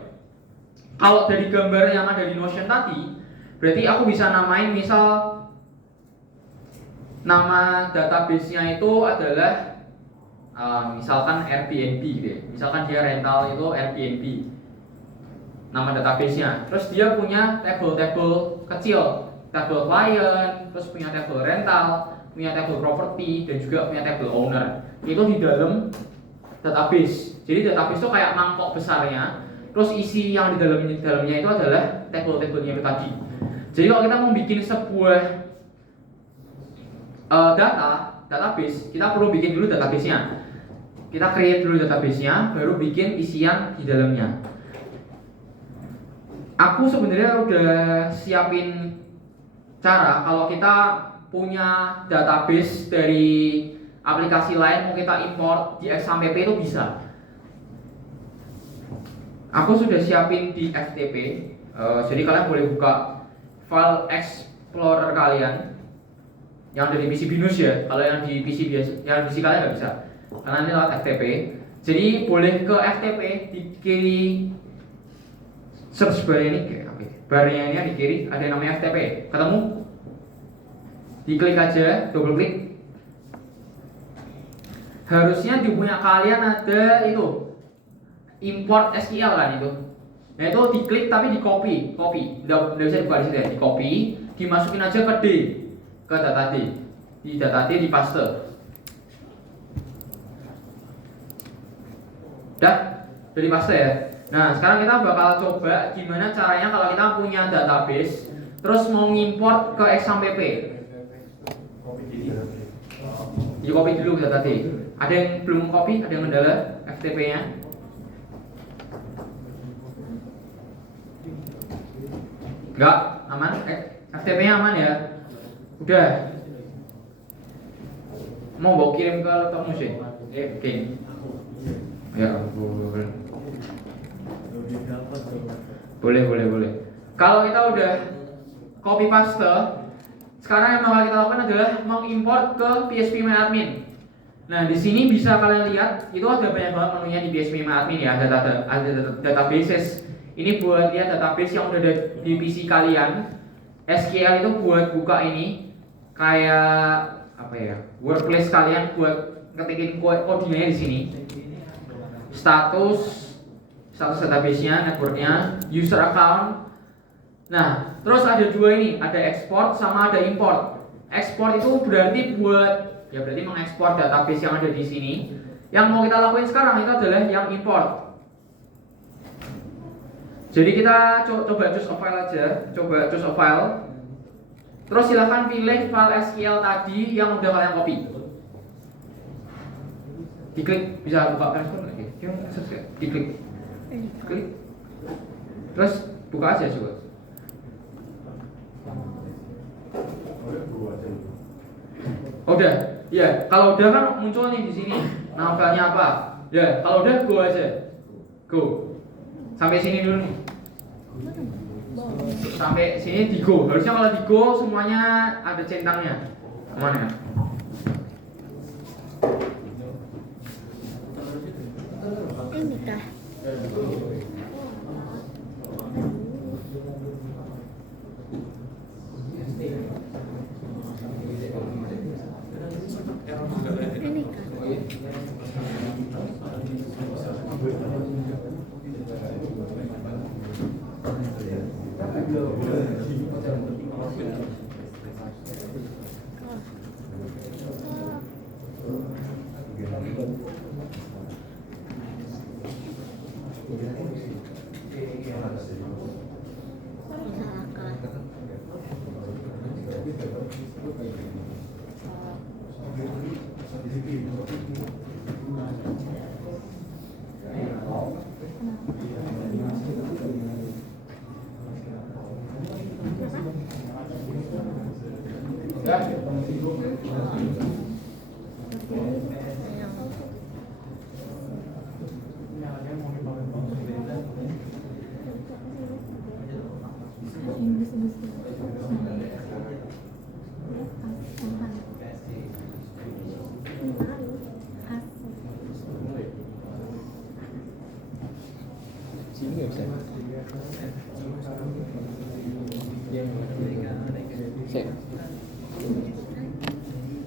Kalau dari gambar yang ada di Notion tadi, berarti aku bisa namain misal nama database-nya itu adalah misalkan Airbnb gitu ya. Misalkan dia rental itu Airbnb. nama database-nya. Terus dia punya table-table kecil, table client, terus punya table rental, punya table property, dan juga punya table owner. Itu di dalam database. Jadi database itu kayak mangkok besarnya. Terus isi yang di dalamnya itu adalah table-tablenya itu tadi. Jadi kalau kita mau bikin sebuah database, kita perlu bikin dulu database-nya. Kita create dulu database-nya, baru bikin isian di dalamnya. Aku sebenarnya udah siapin cara kalau kita punya database dari aplikasi lain mau kita import di XAMPP itu bisa. Aku sudah siapin di FTP, jadi kalian boleh buka file explorer kalian yang dari PC Binus ya. Kalau yang di PC biasa, yang PC kalian nggak bisa. Karena ini lewat FTP. Jadi boleh ke FTP di kiri search bar ini, barnya ini di kiri ada yang namanya FTP. Ketemu? Diklik aja, double klik. Harusnya di punya kalian ada itu import SQL kan itu. Nah itu diklik tapi di copy, nggak bisa dibuka di situ ya, di copy, dimasukin aja ke D, ke data D, di data D di paste. Udah paste ya. Nah sekarang kita bakal coba gimana caranya kalau kita punya database terus mau ngimport ke XAMPP. Di copy dulu data D. Ada yang belum copy? Ada yang kendala FTP-nya? Enggak, aman? FTP-nya aman ya? Udah. Mau bawa kirim ke laptop musim? Oke. Ya boleh. Kalau kita udah copy paste, sekarang yang bakal kita lakukan adalah mengimport ke phpMyAdmin. Nah di sini bisa kalian lihat itu ada banyak banget menunya di phpMyAdmin ya, ada databases. Ini buat lihat database yang udah ada di PC kalian. SQL itu buat buka ini kayak apa ya, workplace kalian buat ngetikin kodenya di sini. Status database-nya, network-nya, user account. Nah, terus ada dua ini, ada export sama ada import. Export itu berarti berarti mengekspor database yang ada di sini. Yang mau kita lakuin sekarang itu adalah yang import. Jadi kita coba choose a file aja, Terus silahkan pilih file SQL tadi yang udah kalian copy. Diklik, bisa buka transport lagi. Diklik. Terus buka aja coba. Udah, ya. Kalau udah kan muncul nih di sini. Nama filenya apa? Ya, kalau udah go aja. Go. Sampai sini dulu nih. Sampai sini di go. Harusnya kalau di go semuanya ada centangnya. Kemana? Ini kah?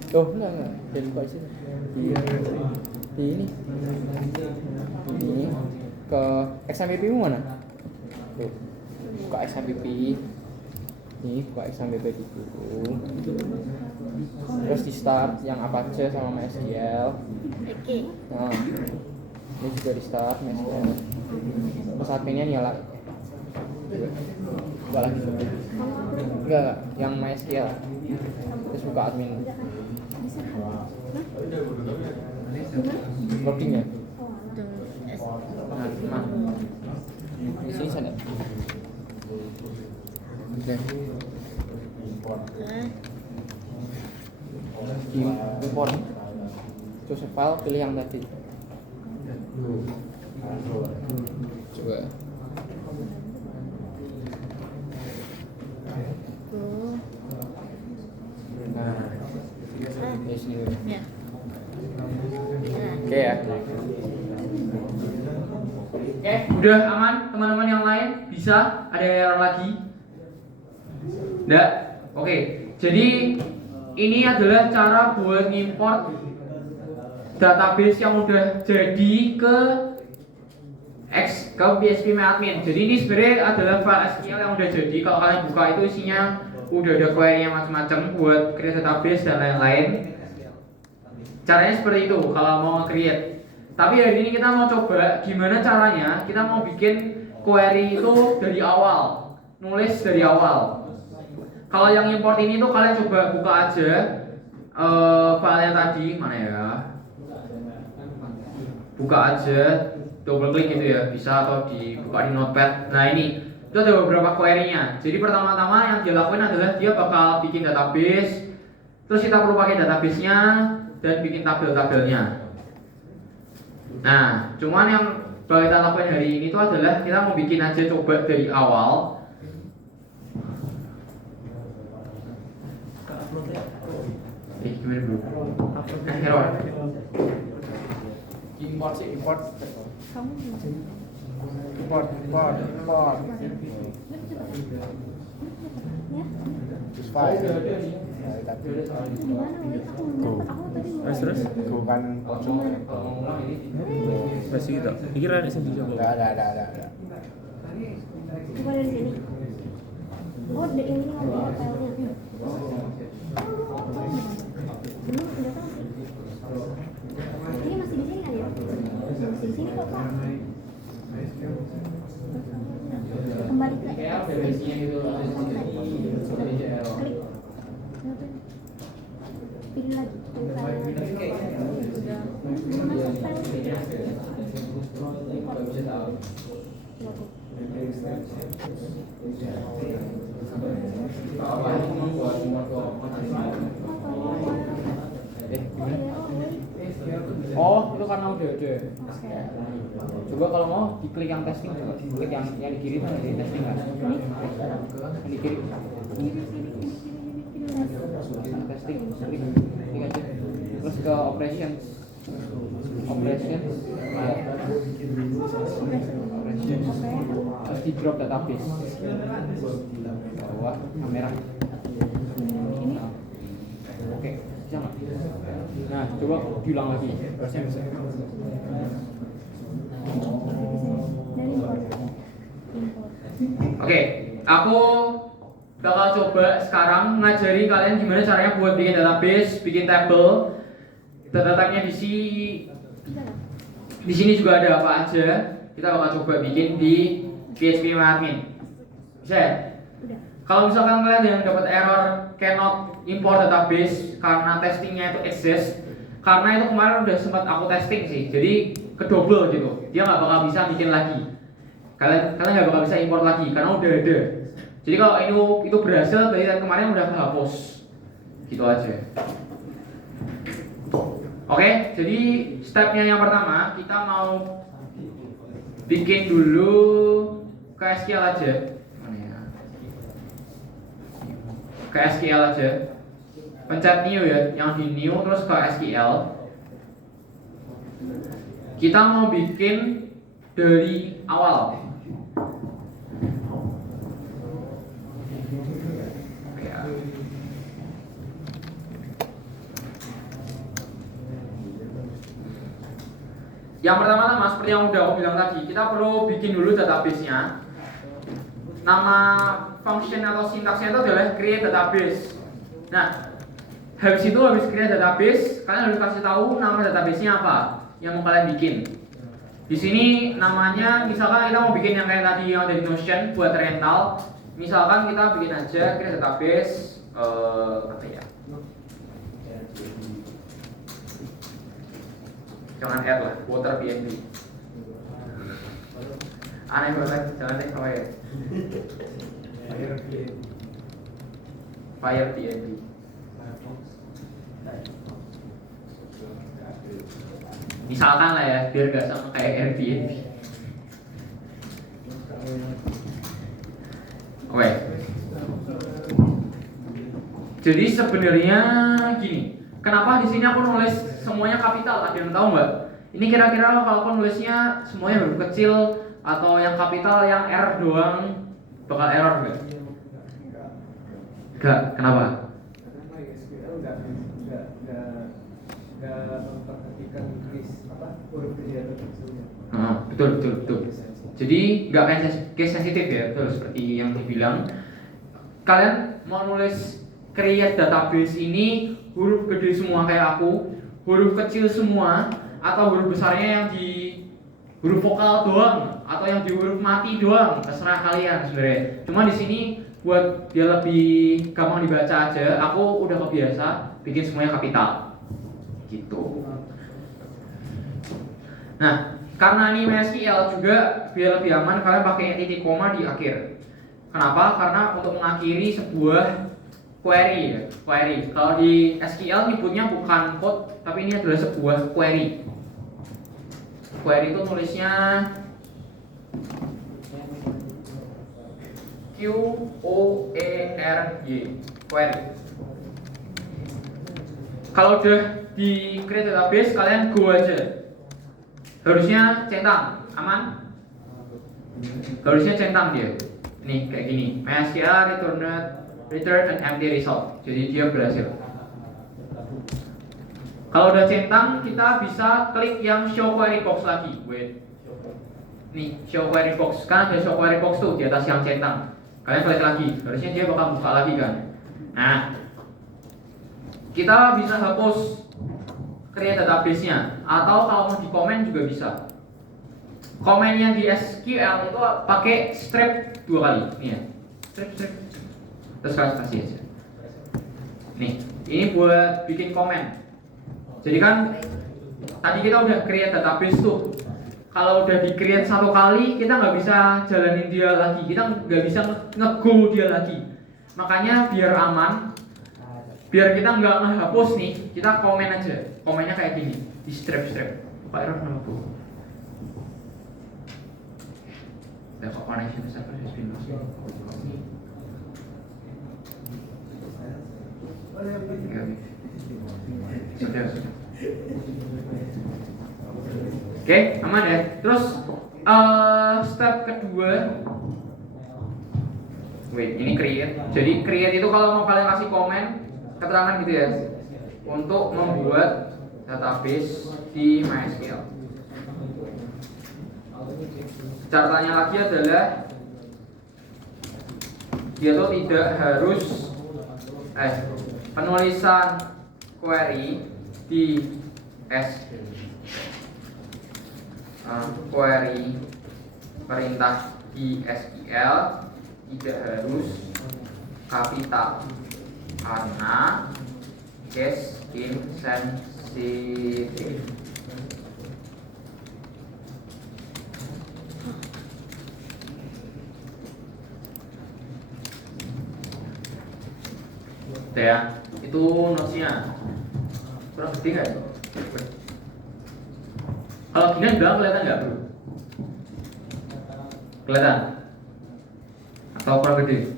Oh enggak, jadi buka sini. Di ini ke XAMPP mana? Tuh, buka XMPP. Nih, buka XMPP dulu. Terus di start yang Apache sama MySQL. Oke. Nah, ini juga di start MySQL. Terus adminnya nyala. Enggak lagi. Enggak, yang MySQL. Terus buka admin. Loadingnya. Nah, di sini sana. Oke. Di import. Terus file pilih yang tadi. Coba. Nah, di sini. Ya. Oke ya. Oke, udah aman teman-teman yang lain? Bisa? Ada error lagi? Enggak? Oke, jadi ini adalah cara buat import database yang udah jadi ke PHPMyAdmin. Jadi ini sebenarnya adalah file SQL yang udah jadi. Kalau kalian buka itu isinya udah ada query-nya macam-macam buat create database dan lain-lain. Caranya seperti itu kalau mau create. Tapi hari ini kita mau coba gimana caranya kita mau bikin query itu dari awal, nulis dari awal. Kalau yang import ini tuh kalian coba buka aja filenya tadi, mana ya? Buka aja, double klik gitu ya, bisa atau dibuka di notepad. Nah ini, itu ada beberapa query-nya. Jadi pertama-tama yang dia lakuin adalah dia bakal bikin database. Terus kita perlu pakai database-nya dan bikin tabel-tabelnya. Nah, cuman yang bakal kita lakukan hari ini tuh adalah kita mau bikin aja coba dari awal. Gimana bro? Error. Import sih, import. Kamu Import. Terus file. Terus Tuh kan masih gitu. Kira ada sendiri coba. ada. Coba dari sini. Oh, dari ini ngambil filenya. Belum, udah tahu sih. Ini masih di sini kan ya? Masih di sini kok, Pak. Kembali ke Kayak versinya gitu. klik. Pilih lagi. Oh, itu karena udah. Coba kalau mau diklik yang testing, coba klik yang di kiri tuh ada di testing kan? Yang di kiri. Testing, klik aja. Terus ke operations. Terus di drop database. Bawah kamera. Oke, bisa nggak? Nah, coba diulang lagi. Terusnya bisa. Oke, aku bakal coba sekarang ngajari kalian gimana caranya buat bikin database, bikin table. Data-datanya di sini juga ada apa aja. Kita bakal coba bikin di PHPMyAdmin. Bisa ya? Kalau misalkan kalian yang dapat error cannot import database karena testingnya itu exist, karena itu kemarin udah sempat aku testing sih, jadi kedouble gitu. Dia nggak bakal bisa bikin lagi. Kalian nggak bakal bisa import lagi karena udah ada. Jadi kalau itu berhasil, berarti kemarin udah kehapus. Gitu aja. Oke, jadi stepnya yang pertama kita mau bikin dulu ke SQL aja. Mana ya? Ke SQL aja. Pencet new ya, yang di new terus ke SQL. Kita mau bikin dari awal. Yang pertama-tama seperti yang udah aku bilang tadi, kita perlu bikin dulu database-nya. nama function atau sintaksnya itu adalah create database. Nah, habis create database, kalian harus kasih tahu nama database-nya apa yang mau kalian bikin. Di sini namanya, misalkan kita mau bikin yang kayak tadi yang dari Notion buat rental. Misalkan kita bikin aja create database apa ya? Jangan add lah, water BNB. Aneh banget, jangan deh apa ya? Fire BNB. Misalkan lah ya, biar gak sama kayak Airbnb. Oke. Jadi sebenarnya gini, kenapa di sini aku nulis semuanya kapital? Ada yang tahu nggak? Ini kira-kira kalau aku nulisnya semuanya huruf kecil atau yang kapital, yang R doang, bakal error nggak? Nggak. Kenapa? Karena MySQL nggak memperhatikan huruf kecil atau kecilnya. Betul. Jadi nggak case sensitif ya, betul seperti yang dibilang. Kalian mau nulis create database ini huruf gede semua kayak aku, huruf kecil semua, atau huruf besarnya yang di huruf vokal doang, atau yang di huruf mati doang, terserah kalian sebenarnya. Cuma di sini buat dia lebih gampang dibaca aja, aku udah kebiasa bikin semuanya kapital, gitu. Nah, karena ini MySQL juga biar lebih aman, kalian pakai titik koma di akhir. Kenapa? Karena untuk mengakhiri sebuah query ya, query. Kalau di SQL nyebutnya bukan code, tapi ini adalah sebuah query. Query itu nulisnya QOERY, query. Kalau udah di create database, kalian go aja. Harusnya centang, aman? Harusnya centang dia. Nih kayak gini, MySQL return an empty result. Jadi dia berhasil. Kalau udah centang, kita bisa klik yang show query box lagi. Wait. Nih, show query box. Kan ada show query box tuh di atas yang centang. Kalian klik lagi, harusnya dia bakal buka lagi kan. Nah, kita bisa hapus create database-nya, atau kalau mau di komen juga bisa. Komen yang di SQL itu pakai strip 2 kali. Nih ya. Strip. Terus kalian kasih aja. Nih, ini buat bikin komen. Jadi kan tadi kita udah create database tuh. Kalau udah di create 1 kali, kita nggak bisa jalanin dia lagi. Kita nggak bisa nge-go dia lagi. Makanya biar aman, biar kita nggak menghapus nih, kita komen aja. Komennya kayak gini, di strip. Pak error nama bu. The connection server has been lost. Sudah. Oke, aman ya. Terus step kedua, wait, ini create. Jadi create itu kalau mau kalian kasih komen, keterangan gitu ya, untuk membuat database di MySQL. Catatannya lagi adalah dia tuh tidak harus penulisan query di query perintah di SQL tidak harus kapital karena case insensitive. Ya, itu notesnya kurang gede nggak itu? Kalau gini bilang kelihatan nggak bro? Kelihatan? Atau kurang gede?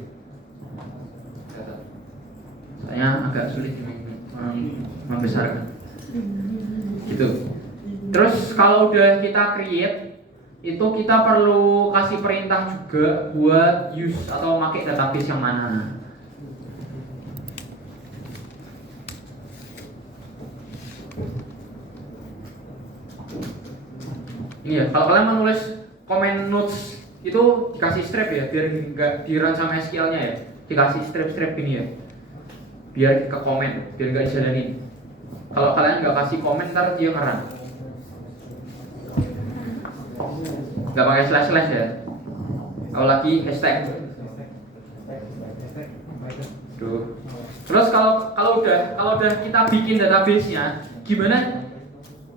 Kelihatan. Soalnya agak sulit membesarkan. Gitu. Terus kalau udah kita create, itu kita perlu kasih perintah juga buat use atau pakai database yang mana. Ini ya, kalau kalian menulis comment notes itu dikasih strap ya, biar nggak di-run sama SQL-nya ya, dikasih strap gini ya, biar ke komen, biar nggak dijalanin. Kalau kalian nggak kasih komen ntar dia ngerang. Nggak pakai slash ya. Kalau lagi hashtag. Tuh. Terus kalau udah kita bikin database-nya, gimana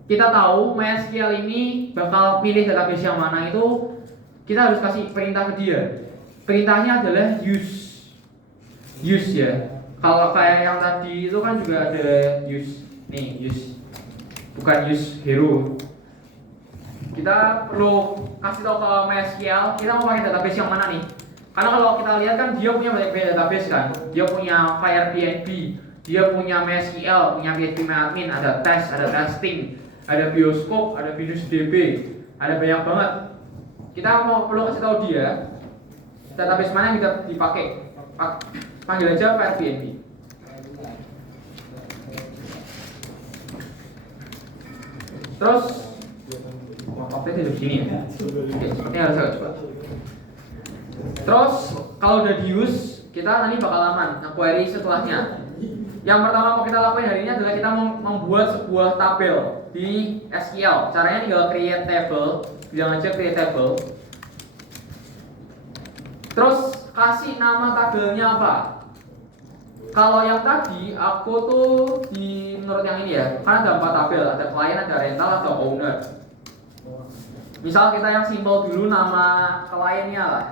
kita tahu MySQL ini bakal pilih database yang mana? Itu kita harus kasih perintah ke dia. Perintahnya adalah use ya. Kalau kayak yang tadi itu kan juga ada use. Nih, use. Bukan use hero. Kita perlu kasih tahu ke MySQL kita mau pakai database yang mana nih. Karena kalau kita lihat kan dia punya banyak database kan. Dia punya FirePNB, dia punya MySQL, punya PHPMyAdmin, ada test, ada testing, ada bioskop, ada BinusDB, ada banyak banget. Kita perlu kasih tahu dia database mana yang kita dipakai. Panggil aja FirePNB. Terus waktunya di sini ya. Oke, sepertinya harus agak cepat. Terus kalau udah di use, kita nanti bakal aman nge-query setelahnya. Yang pertama mau kita lakuin hari ini adalah kita membuat sebuah tabel di SQL. Caranya tinggal create table, bilang aja create table. Terus kasih nama tabelnya apa? Kalau yang tadi aku tuh di menurut yang ini ya, karena ada 4 tabel, ada client, ada rental, ada owner. Misal kita yang simple dulu nama kliennya lah.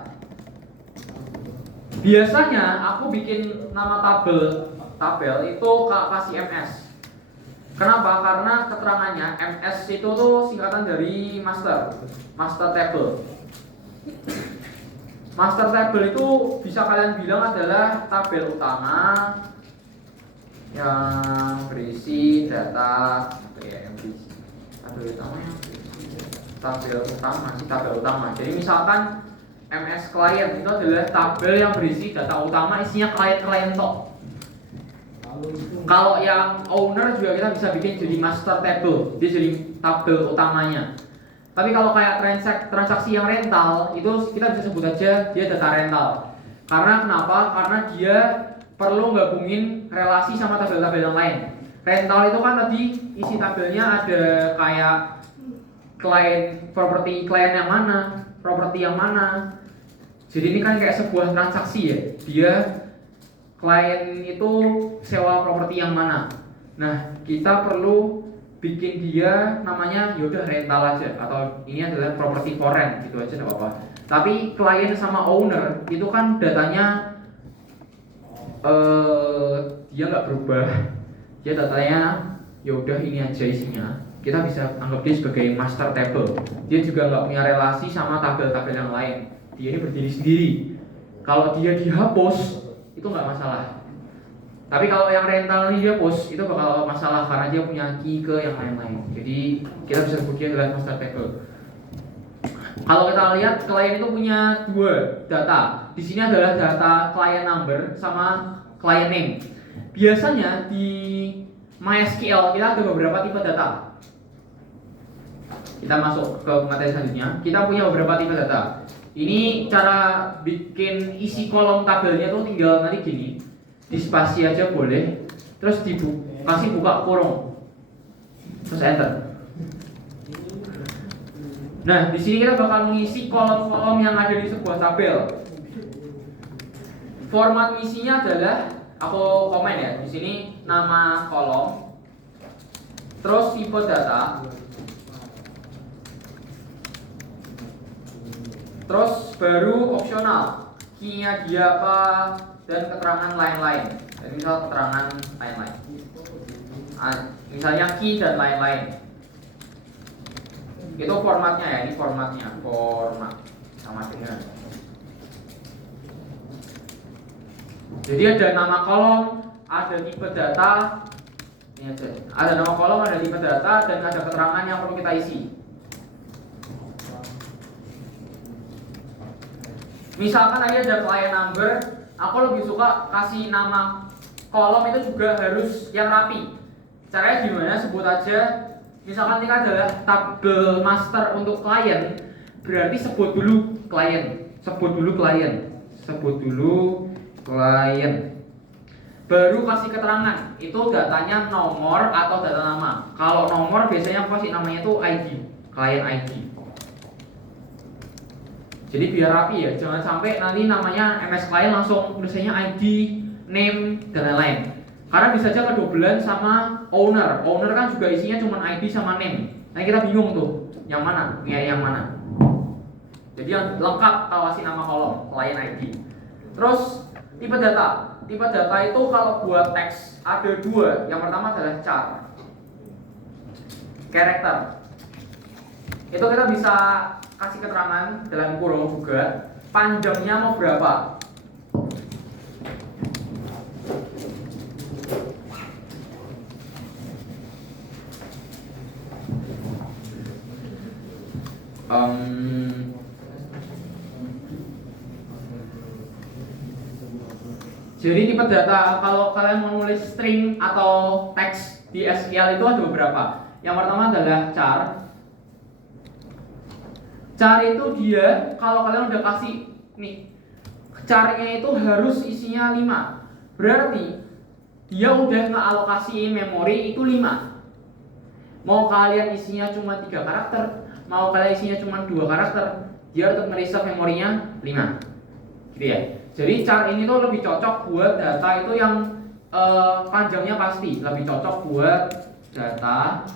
Biasanya aku bikin nama tabel itu kasih MS. Kenapa? Karena keterangannya MS itu tuh singkatan dari master table. Master table itu bisa kalian bilang adalah tabel utama yang berisi data yang berisi tabel utama. Jadi misalkan MS client itu adalah tabel yang berisi data utama, isinya klien tok. Kalau yang owner juga kita bisa bikin jadi master table, dia jadi tabel utamanya. Tapi kalau kayak transaksi yang rental itu kita bisa sebut aja dia data rental. Karena kenapa? Karena dia perlu gabungin relasi sama tabel-tabel yang lain. Rental itu kan tadi isi tabelnya ada kayak properti klien yang mana, properti yang mana. Jadi ini kan kayak sebuah transaksi ya. Dia klien itu sewa properti yang mana. Nah, kita perlu bikin dia namanya yaudah rental aja, atau ini adalah properti foreign gitu aja, enggak apa-apa. Tapi klien sama owner itu kan datanya dia nggak berubah, dia datanya yaudah ini aja isinya. Kita bisa anggap dia sebagai master table. Dia juga nggak punya relasi sama tabel-tabel yang lain. Dia ini berdiri sendiri. Kalau dia dihapus itu nggak masalah. Tapi kalau yang rental ini dia post, itu bakal masalah karena dia punya key ke yang lain-lain. Jadi kita bisa sebut dia adalah master table. Kalau kita lihat klien itu punya 2 data. Di sini adalah data client number sama client name. Biasanya di MySQL kita ada beberapa tipe data. Kita masuk ke materi selanjutnya. Kita punya beberapa tipe data. Ini cara bikin isi kolom tabelnya tuh tinggal nanti gini. Di spasi aja boleh, terus kasih buka kurung, terus enter. Nah, di sini kita bakal mengisi kolom-kolom yang ada di sebuah tabel. Format ngisinya adalah aku komen ya, di sini nama kolom, terus tipe data, terus baru opsional, key-nya dia apa, dan keterangan lain-lain. Jadi misal keterangan lain-lain, misalnya key dan lain-lain. Itu formatnya ya, ini format sama dengan. Jadi ada nama kolom, ada tipe data, ini aja. Ada nama kolom, ada tipe data, dan ada keterangan yang perlu kita isi. Misalkan tadi ada client number, aku lebih suka kasih nama kolom itu juga harus yang rapi. Caranya gimana? Sebut aja. Misalkan ini adalah tabel master untuk klien, berarti sebut dulu klien. Baru kasih keterangan, itu datanya nomor atau data nama. Kalau nomor biasanya aku kasih namanya itu ID, client ID. Jadi biar rapi ya, jangan sampai nanti namanya MS client langsung tulisannya ID, name, dan lain-lain. Karena bisa aja kedobelan sama owner. Owner kan juga isinya cuma ID sama name. Nah kita bingung tuh, yang mana? Yang mana? Jadi yang lengkap kalau kasih nama kolom, client ID. Terus tipe data. Tipe data itu kalau buat teks ada dua. Yang pertama adalah char, character. Itu kita bisa kasih keterangan dalam kurung juga. Panjangnya mau berapa? Jadi tipe data kalau kalian mau nulis string atau teks di SQL itu ada beberapa. Yang pertama adalah char. Char itu dia kalau kalian udah kasih nih, charnya itu harus isinya 5. Berarti dia udah ngealokasiin memori itu 5. Mau kalian isinya cuma 3 karakter, mau kalian isinya cuma 2 karakter, dia tetap nge-reserve memorinya 5. Gitu ya. Jadi char ini tuh lebih cocok buat data itu yang panjangnya pasti, lebih cocok buat data,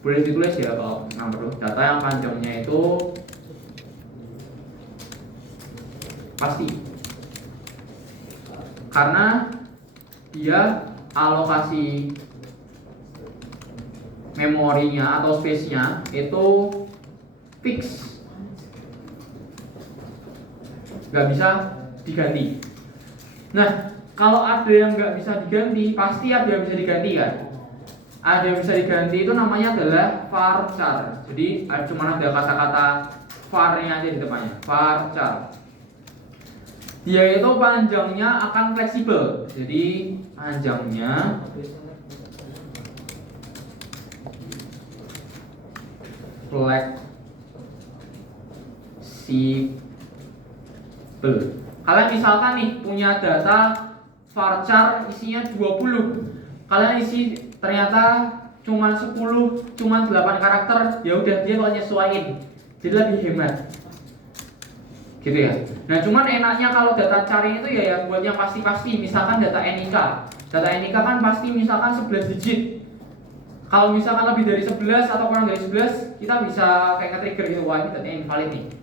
boleh ditulis ya kalau nggak perlu, data yang panjangnya itu pasti, karena dia alokasi memorinya atau space-nya itu fix, nggak bisa diganti. Nah, kalau ada yang nggak bisa diganti, pasti ada yang bisa diganti kan? Ada yang bisa diganti itu namanya adalah varchar. Jadi cuma ada kata-kata var-nya aja di depannya, varchar. Dia itu panjangnya akan fleksibel. Jadi panjangnya fleksibel. Kalian misalkan nih punya data varchar isinya 20. Kalian isi ternyata cuma 10, cuma 8 karakter, ya udah dia kalau nyesuaiin. Jadi lebih hemat. Gitu ya. Nah, cuman enaknya kalau data cari itu ya buat yang pasti-pasti, misalkan data NIK. Data NIK kan pasti misalkan 11 digit. Kalau misalkan lebih dari 11 atau kurang dari 11, kita bisa kayak nge-trigger gitu, wah ini datanya invalid nih.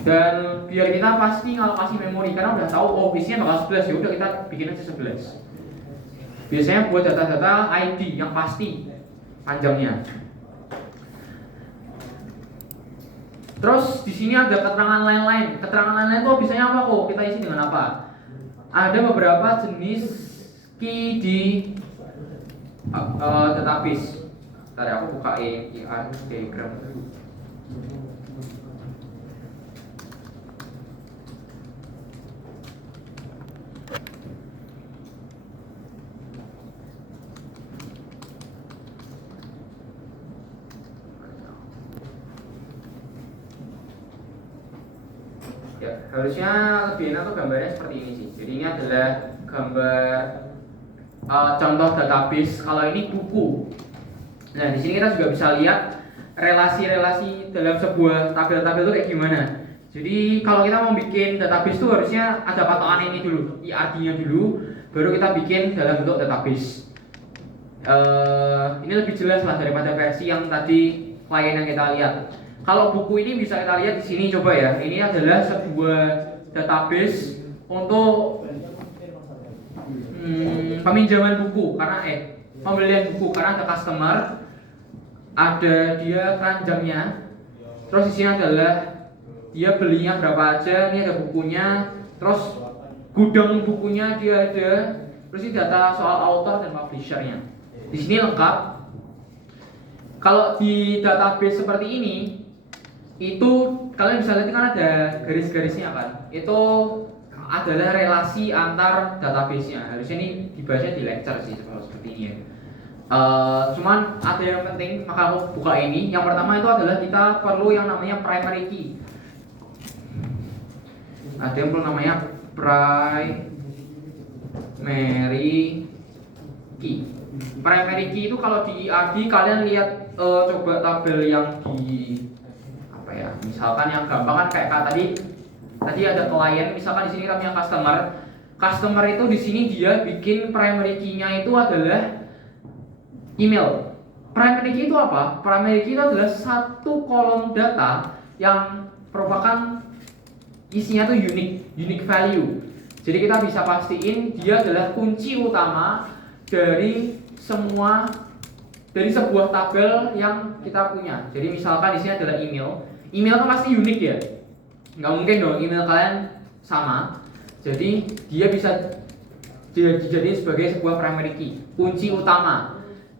Dan biar kita pasti ngalokasi memori karena udah tahu oh isinya bakal 11, ya udah kita bikin aja 11. Biasanya buat data-data ID yang pasti panjangnya. Terus di sini ada keterangan lain-lain. Keterangan lain-lain itu biasanya apa kok? Kita isi dengan apa? Ada beberapa jenis key di database. Tadi aku buka diagram dulu. Ya, harusnya lebih enak tuh gambarnya seperti ini sih. Jadi ini adalah gambar contoh database. Kalau ini buku. Nah, di sini kita juga bisa lihat relasi-relasi dalam sebuah tabel-tabel itu kayak gimana. Jadi kalau kita mau bikin database itu harusnya ada patokan ini dulu, IRD-nya dulu, baru kita bikin dalam bentuk database. Ini lebih jelas lah daripada versi yang tadi klien yang kita lihat. Kalau buku ini bisa kita lihat di sini coba ya. Ini adalah sebuah database untuk peminjaman buku karena pembelian buku karena ada customer, ada dia keranjangnya. Terus di sini adalah dia belinya berapa aja, ini ada bukunya, terus gudang bukunya dia ada, terus ini data soal author dan publishernya. Di sini lengkap. Kalau di database seperti ini, itu kalian bisa lihat kan ada garis-garisnya kan, itu adalah relasi antar database-nya. Harusnya ini dibahasnya di lecture sih seperti ini ya. Cuman ada yang penting, maka aku buka ini. Yang pertama itu adalah kita perlu yang namanya primary key. Ada yang perlu namanya primary key. Primary key itu kalau di ERD kalian lihat coba tabel yang di apa ya? Misalkan yang gampang kan kayak tadi ada klien, misalkan di sini kita punya customer. Customer itu di sini dia bikin primary key-nya itu adalah email. Primary key itu apa? Primary key itu adalah satu kolom data yang merupakan isinya tuh unique value. Jadi kita bisa pastiin dia adalah kunci utama dari sebuah tabel yang kita punya. Jadi misalkan di sini adalah email. Email kan pasti unik ya. Nggak mungkin dong email kalian sama. Jadi dia bisa dijadiin sebagai sebuah primary key, kunci utama.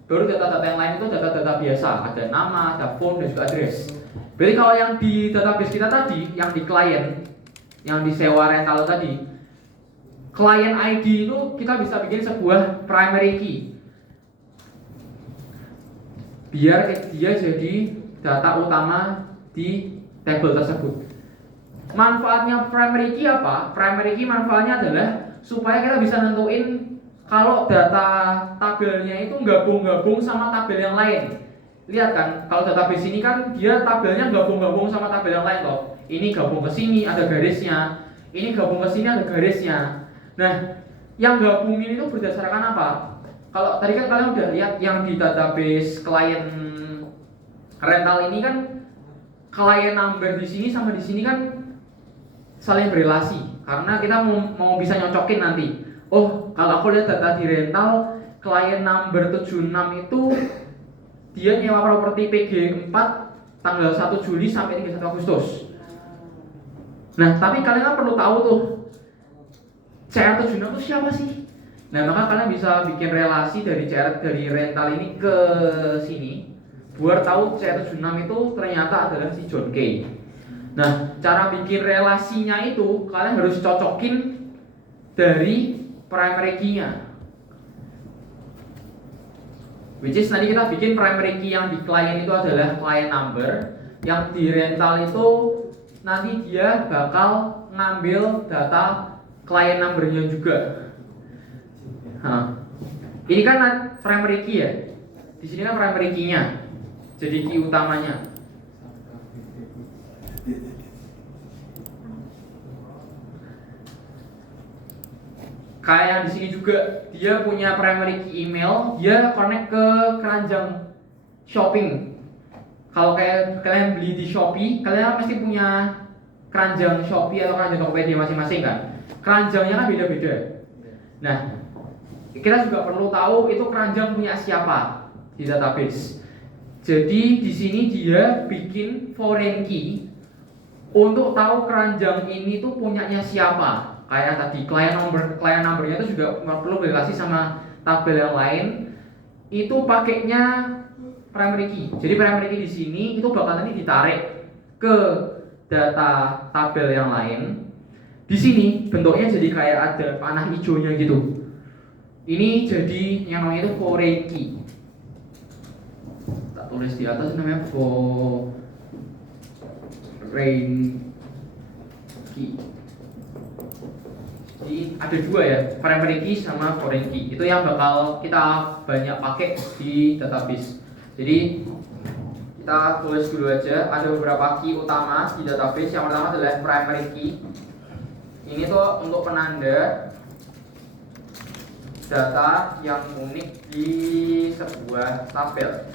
Baru data-data yang lain itu data-data biasa, ada nama, ada phone, dan juga address. Berarti kalau yang di database kita tadi, yang di klien, yang di sewa rental tadi, client ID itu kita bisa bikin sebuah primary key. Biar dia jadi data utama di table tersebut. Manfaatnya primary key apa? Primary key manfaatnya adalah supaya kita bisa nentuin kalau data tabelnya itu gabung-gabung sama tabel yang lain. Lihat kan, kalau database ini kan dia tabelnya gabung-gabung sama tabel yang lain loh. Ini gabung ke sini ada garisnya, ini gabung ke sini ada garisnya. Nah, yang gabungin itu berdasarkan apa? Kalau tadi kan kalian udah lihat yang di database klien rental ini kan klien number di sini sama di sini kan saling berelasi karena kita mau bisa nyocokin nanti. Oh, kalau aku lihat data di rental klien number 76 itu dia nyewa properti PG4 tanggal 1 Juli sampai 31 Agustus. Nah, tapi kalian kan perlu tahu tuh CR76 itu siapa sih? Nah, maka kalian bisa bikin relasi dari rental ini ke sini buat tahu CR76 itu ternyata adalah si John K. Nah, cara bikin relasinya itu kalian harus cocokin dari primary key-nya. Which is nanti kita bikin primary key yang di klien itu adalah client number, yang di rental itu nanti dia bakal ngambil data client number-nya juga. Ini kan primary key ya. Di sini kan primary key-nya. Jadi key utamanya. Kayak yang di sini juga dia punya primary key email, dia connect ke keranjang shopping. Kalau kayak kalian beli di Shopee, kalian pasti punya keranjang Shopee atau keranjang Tokopedia masing-masing kan. Keranjangnya kan beda-beda. Nah, kita juga perlu tahu itu keranjang punya siapa di database. Jadi di sini dia bikin foreign key untuk tahu keranjang ini tuh punyanya siapa. Kayak tadi client numbernya itu juga perlu berrelasi sama tabel yang lain. Itu pakainya primary key. Jadi primary key di sini itu bakal nanti ditarik ke data tabel yang lain. Di sini bentuknya jadi kayak ada panah hijaunya gitu. Ini jadi yang namanya itu foreign key. Tak tulis di atas namanya foreign key. Jadi ada dua ya, primary key sama foreign key. Itu yang bakal kita banyak pakai di database. Jadi kita tulis dulu aja. Ada beberapa key utama di database. Yang pertama adalah primary key. Ini tuh untuk penanda data yang unik di sebuah tabel.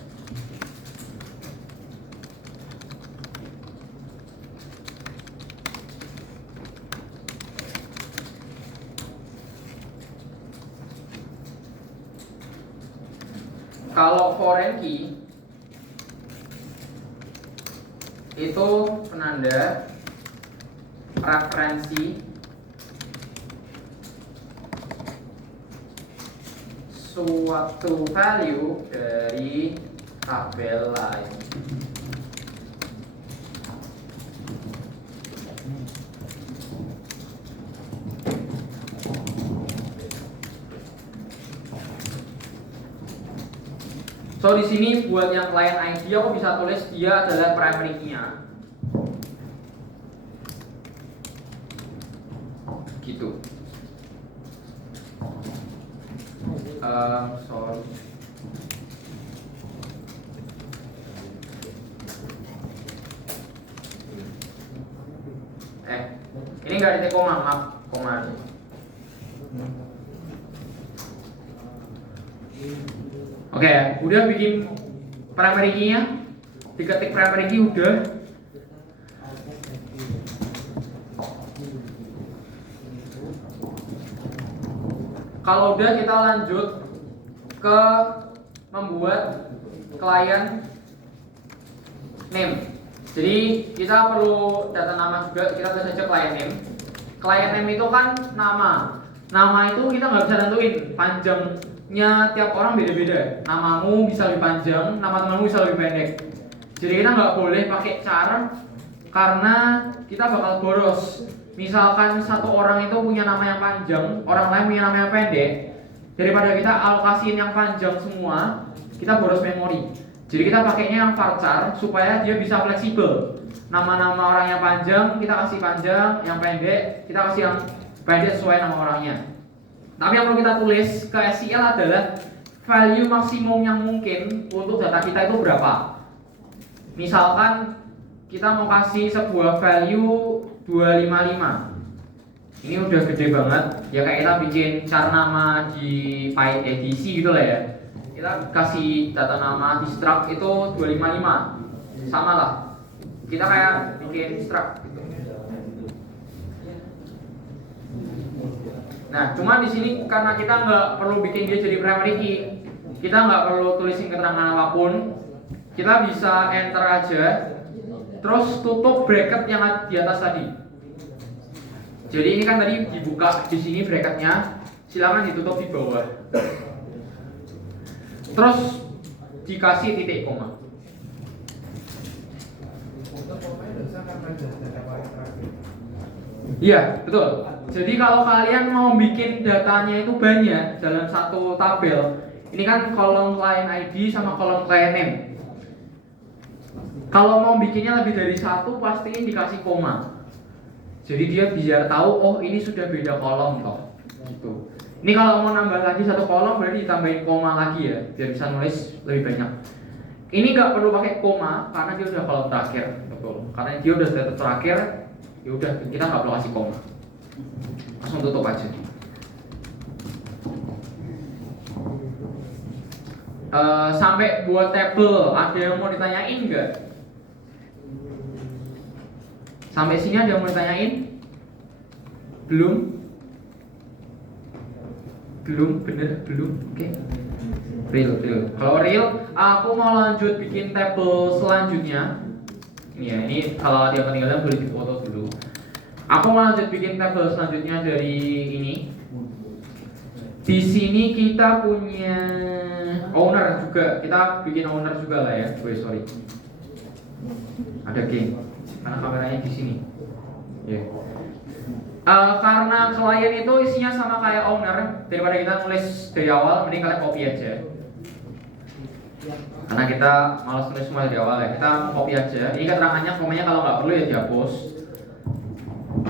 Kalau foreign key itu penanda referensi suatu value dari tabel lain. So di sini buat yang client ID aku bisa tulis dia adalah primary key-nya. Gitu. Sorry. Ini nggak titik koma, maaf, koma aja. Oke, udah bikin primary key-nya, diketik primary key udah. Kalau udah kita lanjut ke membuat client name. Jadi kita perlu data nama juga, kita tulis saja client name. Client name itu kan nama. Nama itu kita nggak bisa tentuin panjangnya, tiap orang beda-beda. Namamu bisa lebih panjang, nama temanmu bisa lebih pendek. Jadi kita nggak boleh pakai char karena kita bakal boros. Misalkan satu orang itu punya nama yang panjang, orang lain punya nama yang pendek. Daripada kita alokasiin yang panjang semua, kita boros memori. Jadi kita pakainya yang varchar supaya dia bisa fleksibel. Nama-nama orang yang panjang kita kasih panjang, yang pendek kita kasih yang pendek sesuai nama orangnya. Tapi yang perlu kita tulis ke SQL adalah value maksimum yang mungkin untuk data kita itu berapa. Misalkan kita mau kasih sebuah value 255. Ini udah gede banget. Ya kayak kita bikin char nama di edisi gitu lah ya. Kita kasih data nama di struct itu 255. Sama lah. Kita kayak bikin struct gitu. Nah, cuma di sini karena kita nggak perlu bikin dia jadi primary key, kita nggak perlu tulisin keterangan apapun. Kita bisa enter aja, terus tutup bracket yang di atas tadi. Jadi ini kan tadi dibuka di sini bracketnya, silakan ditutup di bawah. Terus dikasih titik koma. Iya, betul. Jadi kalau kalian mau bikin datanya itu banyak dalam satu tabel, ini kan kolom client ID sama kolom client name. Kalau mau bikinnya lebih dari satu, pastiin dikasih koma. Jadi dia biar tahu, oh ini sudah beda kolom toh. Gitu. Ini kalau mau nambah lagi satu kolom berarti ditambahin koma lagi ya, biar bisa nulis lebih banyak. Ini nggak perlu pakai koma karena dia udah kolom terakhir, betul. Karena dia udah data terakhir, ya udah kita nggak perlu kasih koma. Langsung tutup aja. Sampai buat tabel, ada yang mau ditanyain nggak? Sampai sini ada yang mau ditanyain? Belum? Belum, bener, belum. Oke. Real. Kalau real, aku mau lanjut bikin tabel selanjutnya. Ini ya, ini kalau ada yang ketinggalan boleh difoto dulu. Aku mau lanjut bikin tabel selanjutnya dari ini. Di sini kita punya owner juga. Kita bikin owner juga lah ya. Sorry. Ada game. Karena kameranya di sini. Yeah. Karena klien itu isinya sama kayak owner, daripada kita nulis dari awal, mending kalian copy aja. Karena kita malas nulis semua dari awal ya, kita copy aja. Ini keterangannya, komanya kalau nggak perlu ya dihapus.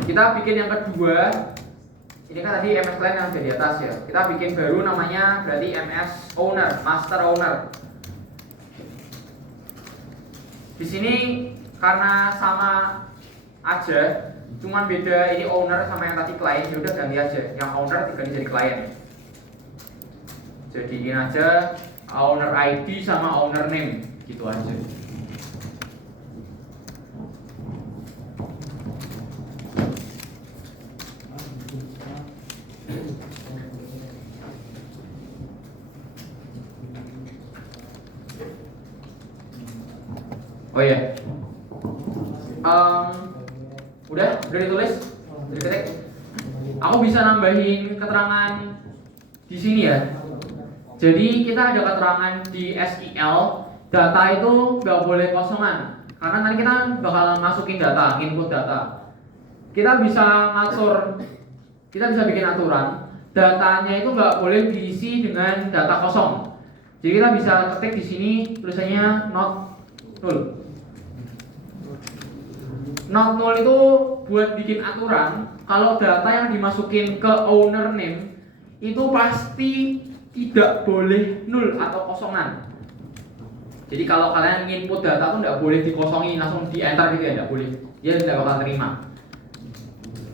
Kita bikin yang kedua. Ini kan tadi MS Client yang ada di atas ya. Kita bikin baru namanya berarti MS Owner, Master Owner. Di sini karena sama aja, cuman beda ini owner sama yang tadi client, ya udah ganti aja. Yang owner diganti jadi client. Jadiin aja owner ID sama owner name, gitu aja. Oh iya. Udah ditulis, diketik. Aku bisa nambahin keterangan di sini ya. Jadi kita ada keterangan di SQL, data itu nggak boleh kosongan, karena nanti kita bakal masukin data, input data. Kita bisa ngatur, kita bisa bikin aturan, datanya itu nggak boleh diisi dengan data kosong. Jadi kita bisa ketik di sini tulisannya not null. Not null itu buat bikin aturan kalau data yang dimasukin ke owner name itu pasti tidak boleh null atau kosongan. Jadi kalau kalian input data tuh nggak boleh dikosongin langsung di enter gitu ya, nggak boleh. Dia tidak bakal terima.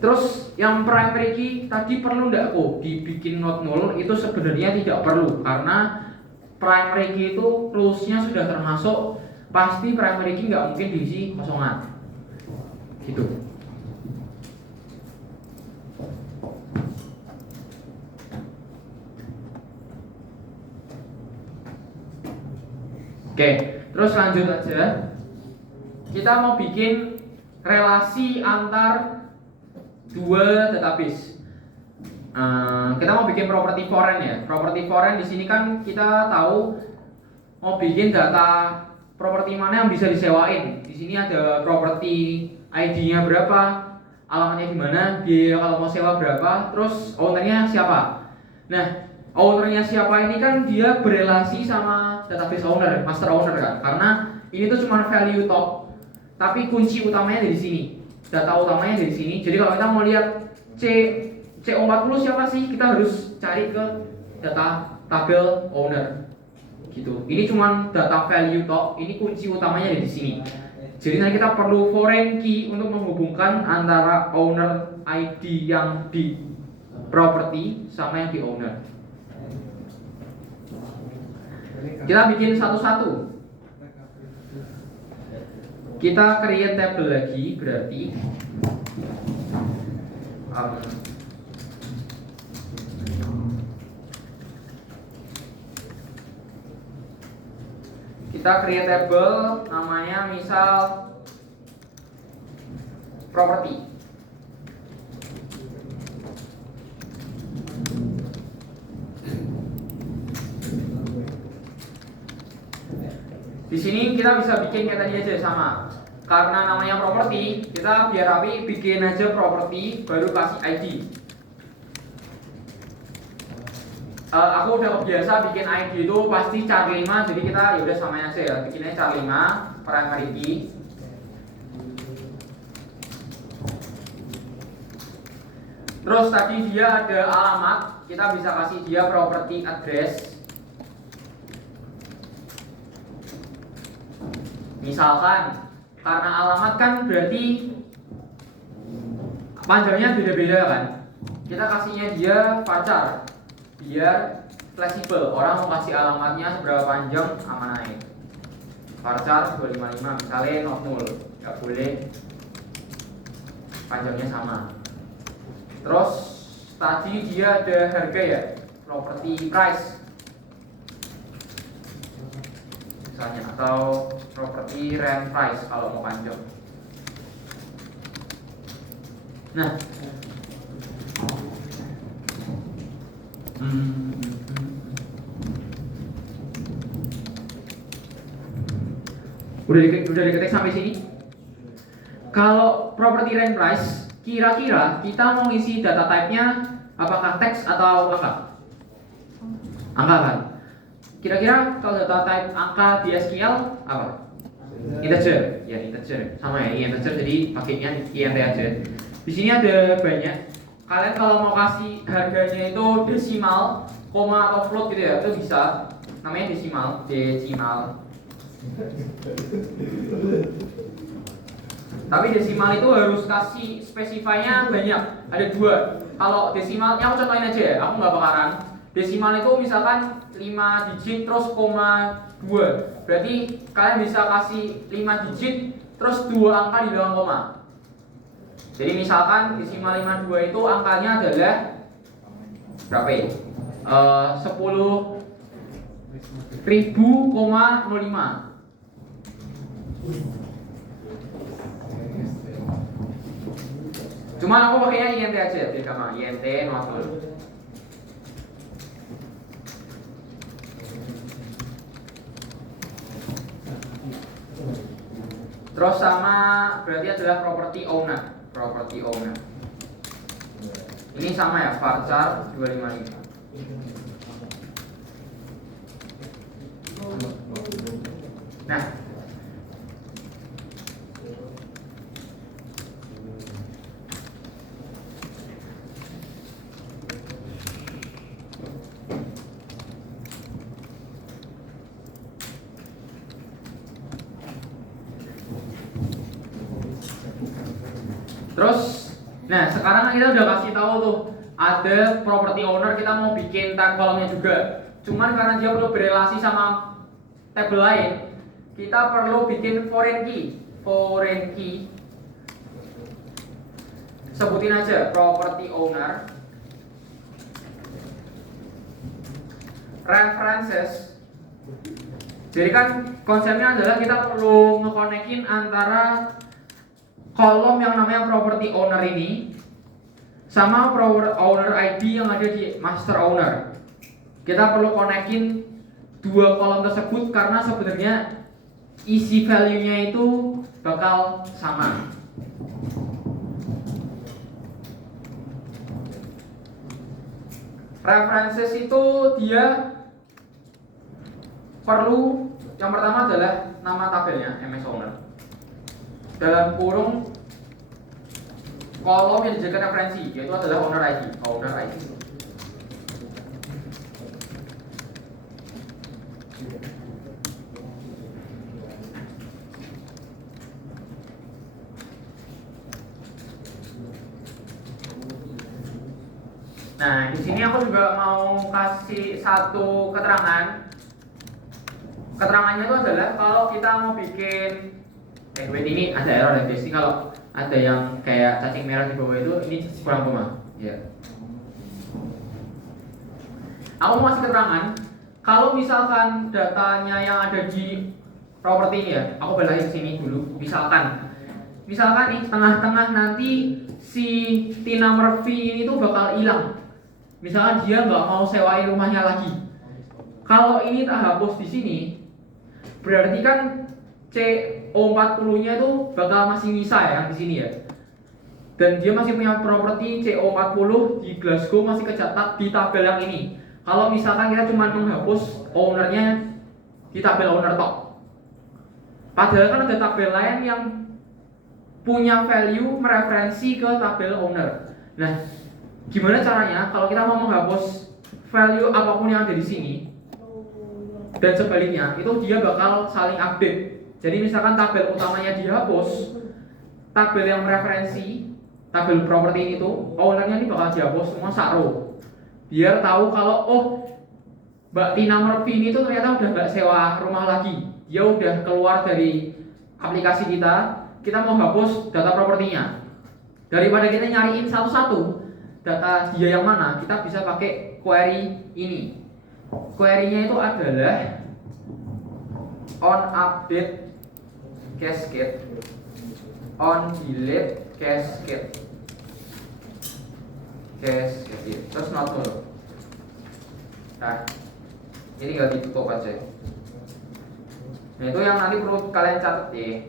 Terus yang primary key tadi perlu nggak kok dibikin not null? Itu sebenarnya tidak perlu karena primary key itu close-nya sudah termasuk, pasti primary key nggak mungkin diisi kosongan. Gitu. Oke, terus lanjut aja. Kita mau bikin relasi antar dua database. Kita mau bikin property foreign ya. Property foreign di sini kan kita tahu mau bikin data property mana yang bisa disewain. Di sini ada property ID-nya berapa, alamatnya di mana, biaya kalau mau sewa berapa, terus ownernya siapa. Nah, ownernya siapa ini kan dia berelasi sama database owner, master owner kan. Karena ini tuh cuma value top, tapi kunci utamanya dari sini. Data utamanya dari sini. Jadi kalau kita mau lihat CO40 siapa sih, kita harus cari ke data tabel owner. Gitu. Ini cuma data value top, ini kunci utamanya dari sini. Jadi nanti kita perlu foreign key untuk menghubungkan antara owner ID yang di property sama yang di owner. Kita bikin satu-satu. Kita create table lagi, berarti kita create table namanya misal property. Di sini kita bisa bikin kayak tadi aja sama. Karena namanya property, kita biar rapi bikin aja property baru kasih ID. Aku udah biasa bikin ID itu pasti char 5, jadi kita ya udah samain aja ya. Bikinnya char 5 primary key. Terus tadi dia ada alamat, kita bisa kasih dia property address. Misalkan karena alamat kan berarti panjangnya beda-beda kan. Kita kasihnya dia varchar biar fleksibel. Orang mau kasih alamatnya seberapa panjang aman aja. Varchar 255 misalnya not null, nggak boleh panjangnya sama. Terus tadi dia ada harga ya, property price misalnya, atau property rent price kalau mau panjang. Nah, udah diketik sampai sini. Kalau property rent price, kira-kira kita mau ngisi data type-nya apakah teks atau angka? Angka kan? Kira-kira kalau data type angka di SQL apa? Integer, ya integer. Sama ya, ini integer jadi pakainya int aja. Di sini ada banyak. Kalian kalau mau kasih harganya itu desimal, koma atau float gitu ya, itu bisa. Namanya desimal. Tapi desimal itu harus kasih spesify-nya banyak. Ada 2. Kalau desimalnya aku contohin aja ya, aku nggak bakaran. Desimal itu misalkan 5 digit terus koma 2. Berarti kalian bisa kasih 5 digit terus 2 angka di belakang koma. Jadi misalkan desimal 52 itu angkanya adalah berapa ya? 10.000,05. Cuma aku pakainya INT aja, beda sama INT not null. Terus sama berarti adalah property owner. Ini sama ya, varchar 255. Nah, terus, nah sekarang kita udah kasih tahu tuh ada property owner, kita mau bikin tag kolomnya juga. Cuman karena dia perlu berelasi sama tabel lain, kita perlu bikin foreign key. Foreign key, sebutin aja property owner references. Jadi kan konsepnya adalah kita perlu ngekonekin antara kolom yang namanya property owner ini sama owner ID yang ada di master owner. Kita perlu konekin dua kolom tersebut karena sebenarnya isi value-nya itu bakal sama. References itu dia perlu, yang pertama adalah nama tabelnya MS Owner dalam kurung kolom yang dijadikan referensi, yaitu adalah owner ID. Owner ID. Nah, di sini aku juga mau kasih satu keterangan. Keterangannya itu adalah kalau kita mau bikin wait, ini ada error ya guys. Ini kalau ada yang kayak cacing merah di bawah itu, ini kurang koma. Ya. Aku mau kasih keterangan kalau misalkan datanya yang ada di properti ini ya, aku balik ke sini dulu. Misalkan nih tengah-tengah nanti si Tina Murphy ini tuh bakal hilang. Misalkan dia nggak mau sewain rumahnya lagi. Kalau ini tak hapus di sini, berarti kan CO40-nya itu bakal masih nyisa ya di sini ya. Dan dia masih punya properti CO40 di Glasgow, masih kecatat di tabel yang ini. Kalau misalkan kita cuma menghapus ownernya di tabel owner tok. Padahal kan ada tabel lain yang punya value mereferensi ke tabel owner. Nah, gimana caranya kalau kita mau menghapus value apapun yang ada di sini dan sebaliknya, itu dia bakal saling update. Jadi misalkan tabel utamanya dihapus, tabel yang referensi, tabel properti itu, ownernya ini bakal dihapus semua sakro. Biar tahu kalau Mbak Tina Murphy ini tuh ternyata udah nggak sewa rumah lagi. Dia udah keluar dari aplikasi kita mau hapus data propertinya. Daripada kita nyariin satu-satu data dia yang mana, kita bisa pakai query ini. Query-nya itu adalah on update cascade, on delete cascade, terus not null. Nah, ini tinggal ditutup aja. Nah, itu yang nanti perlu kalian catat ya.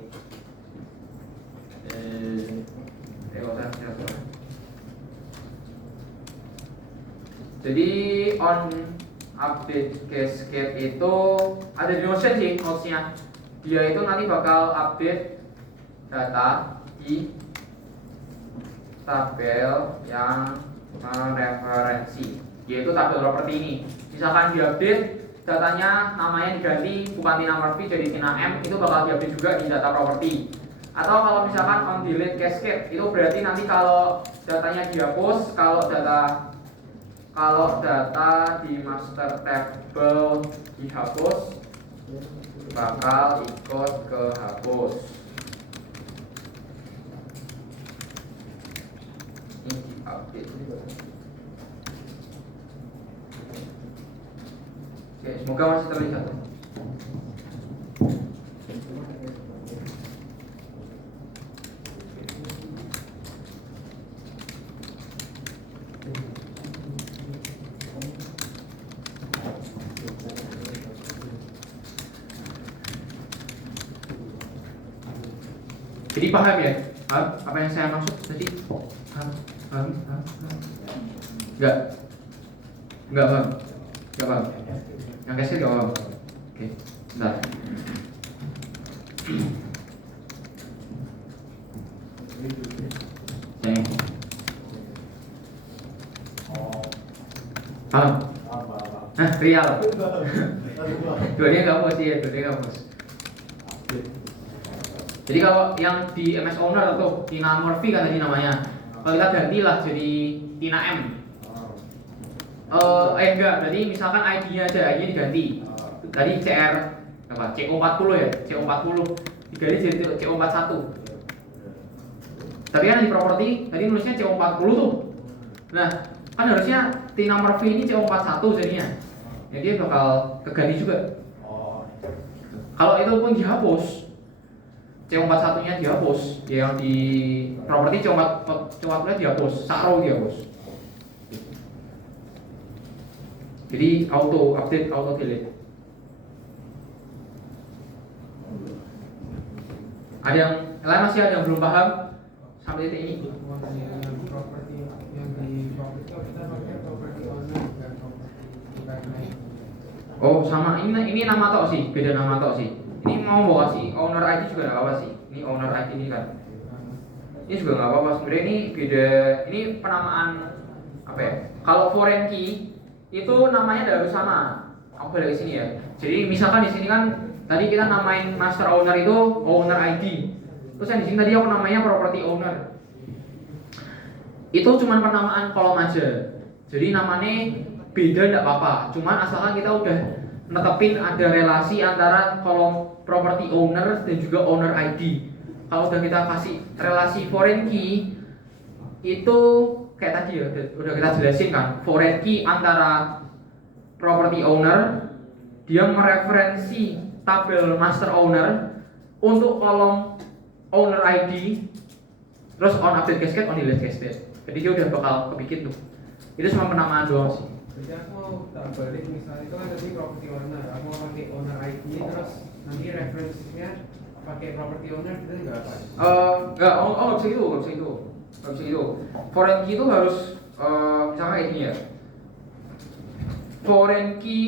Jadi on update cascade itu ada di Notion sih notesnya. Dia itu nanti bakal update data di tabel yang mereferensi, yaitu tabel properti ini. Misalkan diupdate datanya, namanya diganti bukan Tina Murphy jadi Tina M, itu bakal diupdate juga di data properti. Atau kalau misalkan on delete cascade, itu berarti nanti kalau datanya dihapus, kalau data di master table dihapus, bakal ikut kehapus. Ini diupdate. Oke, semoga masih terlihat. Jadi paham ya? Paham apa yang saya maksud tadi? Paham? Enggak paham. Yang cascade enggak paham. Oke, bentar. Sini. Paham? Nah, real. Dua-duanya nggak bos ya, dua-duanya nggak bos. Jadi kalau yang di MS Owner tuh Tina Murphy kan tadi namanya. Kalau kita gantilah jadi Tina M. Enggak, jadi misalkan ID-nya aja, ID diganti. Tadi CR apa? CO40 ya, CO40 diganti jadi CO41. Tapi kan di properti tadi nulisnya CO40 tuh. Nah, kan harusnya Tina Murphy ini CO41 jadinya. Jadi dia bakal keganti juga. Kalau itu pun dihapus, CO41-nya dihapus, ya yang di properti CO40-nya dihapus, sak row dihapus. Jadi auto update, auto delete. Ada yang lain masih ada yang belum paham sampai titik ini? Properti yang di properti kita pakai property owner bukan property. Oh sama, ini nama tok sih, beda nama tok sih. Ini mau bawa sih, owner ID juga nggak apa-apa sih. Ini owner ID ini kan, ini juga nggak apa-apa. Sebenarnya ini beda, ini penamaan apa ya? Kalau foreign key itu namanya harus sama. Aku balik ke sini ya. Jadi misalkan di sini kan tadi kita namain master owner itu owner ID. Terus yang di sini tadi aku namanya property owner. Itu cuma penamaan kolom aja. Jadi namanya beda enggak apa-apa. Cuman asalkan kita udah netepin ada relasi antara kolom property owner dan juga owner ID. Kalau udah kita kasih relasi foreign key itu kayak tadi ya, udah kita jelasin kan. Foreign key antara property owner, dia mereferensi tabel master owner untuk kolom owner ID, terus on update cascade, on delete cascade. Jadi dia udah bakal kebikin tuh. Itu cuma penamaan doang sih. Jadi aku mau tak balik misalnya itu kan tadi property owner, aku mau pakai owner ID terus nanti referensinya pakai property owner itu enggak apa? Enggak, nggak bisa gitu, nggak bisa gitu, nggak bisa gitu. Foreign key itu harus misalnya kayak gini ya. Foreign key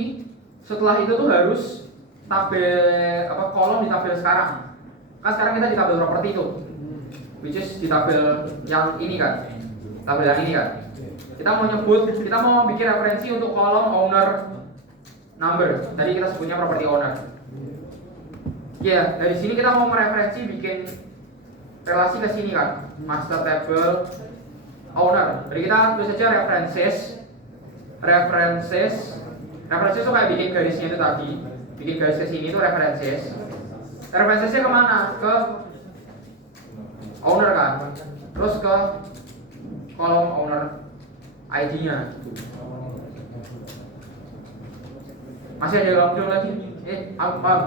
setelah itu tuh harus tabel apa kolom di tabel sekarang. Kan sekarang kita di tabel property itu, which is di tabel yang ini kan, tabel yang ini kan. Kita mau nyebut, kita mau bikin referensi untuk kolom owner number. Tadi kita sebutnya property owner. Ya, dari sini kita mau mereferensi bikin relasi ke sini kan, master table owner. Jadi kita tulis saja references itu kayak bikin garisnya itu tadi, bikin garis ke sini itu references. Referencesnya kemana? Ke owner kan, terus ke kolom owner ID-nya. Masih ada yang belum lagi? Paham?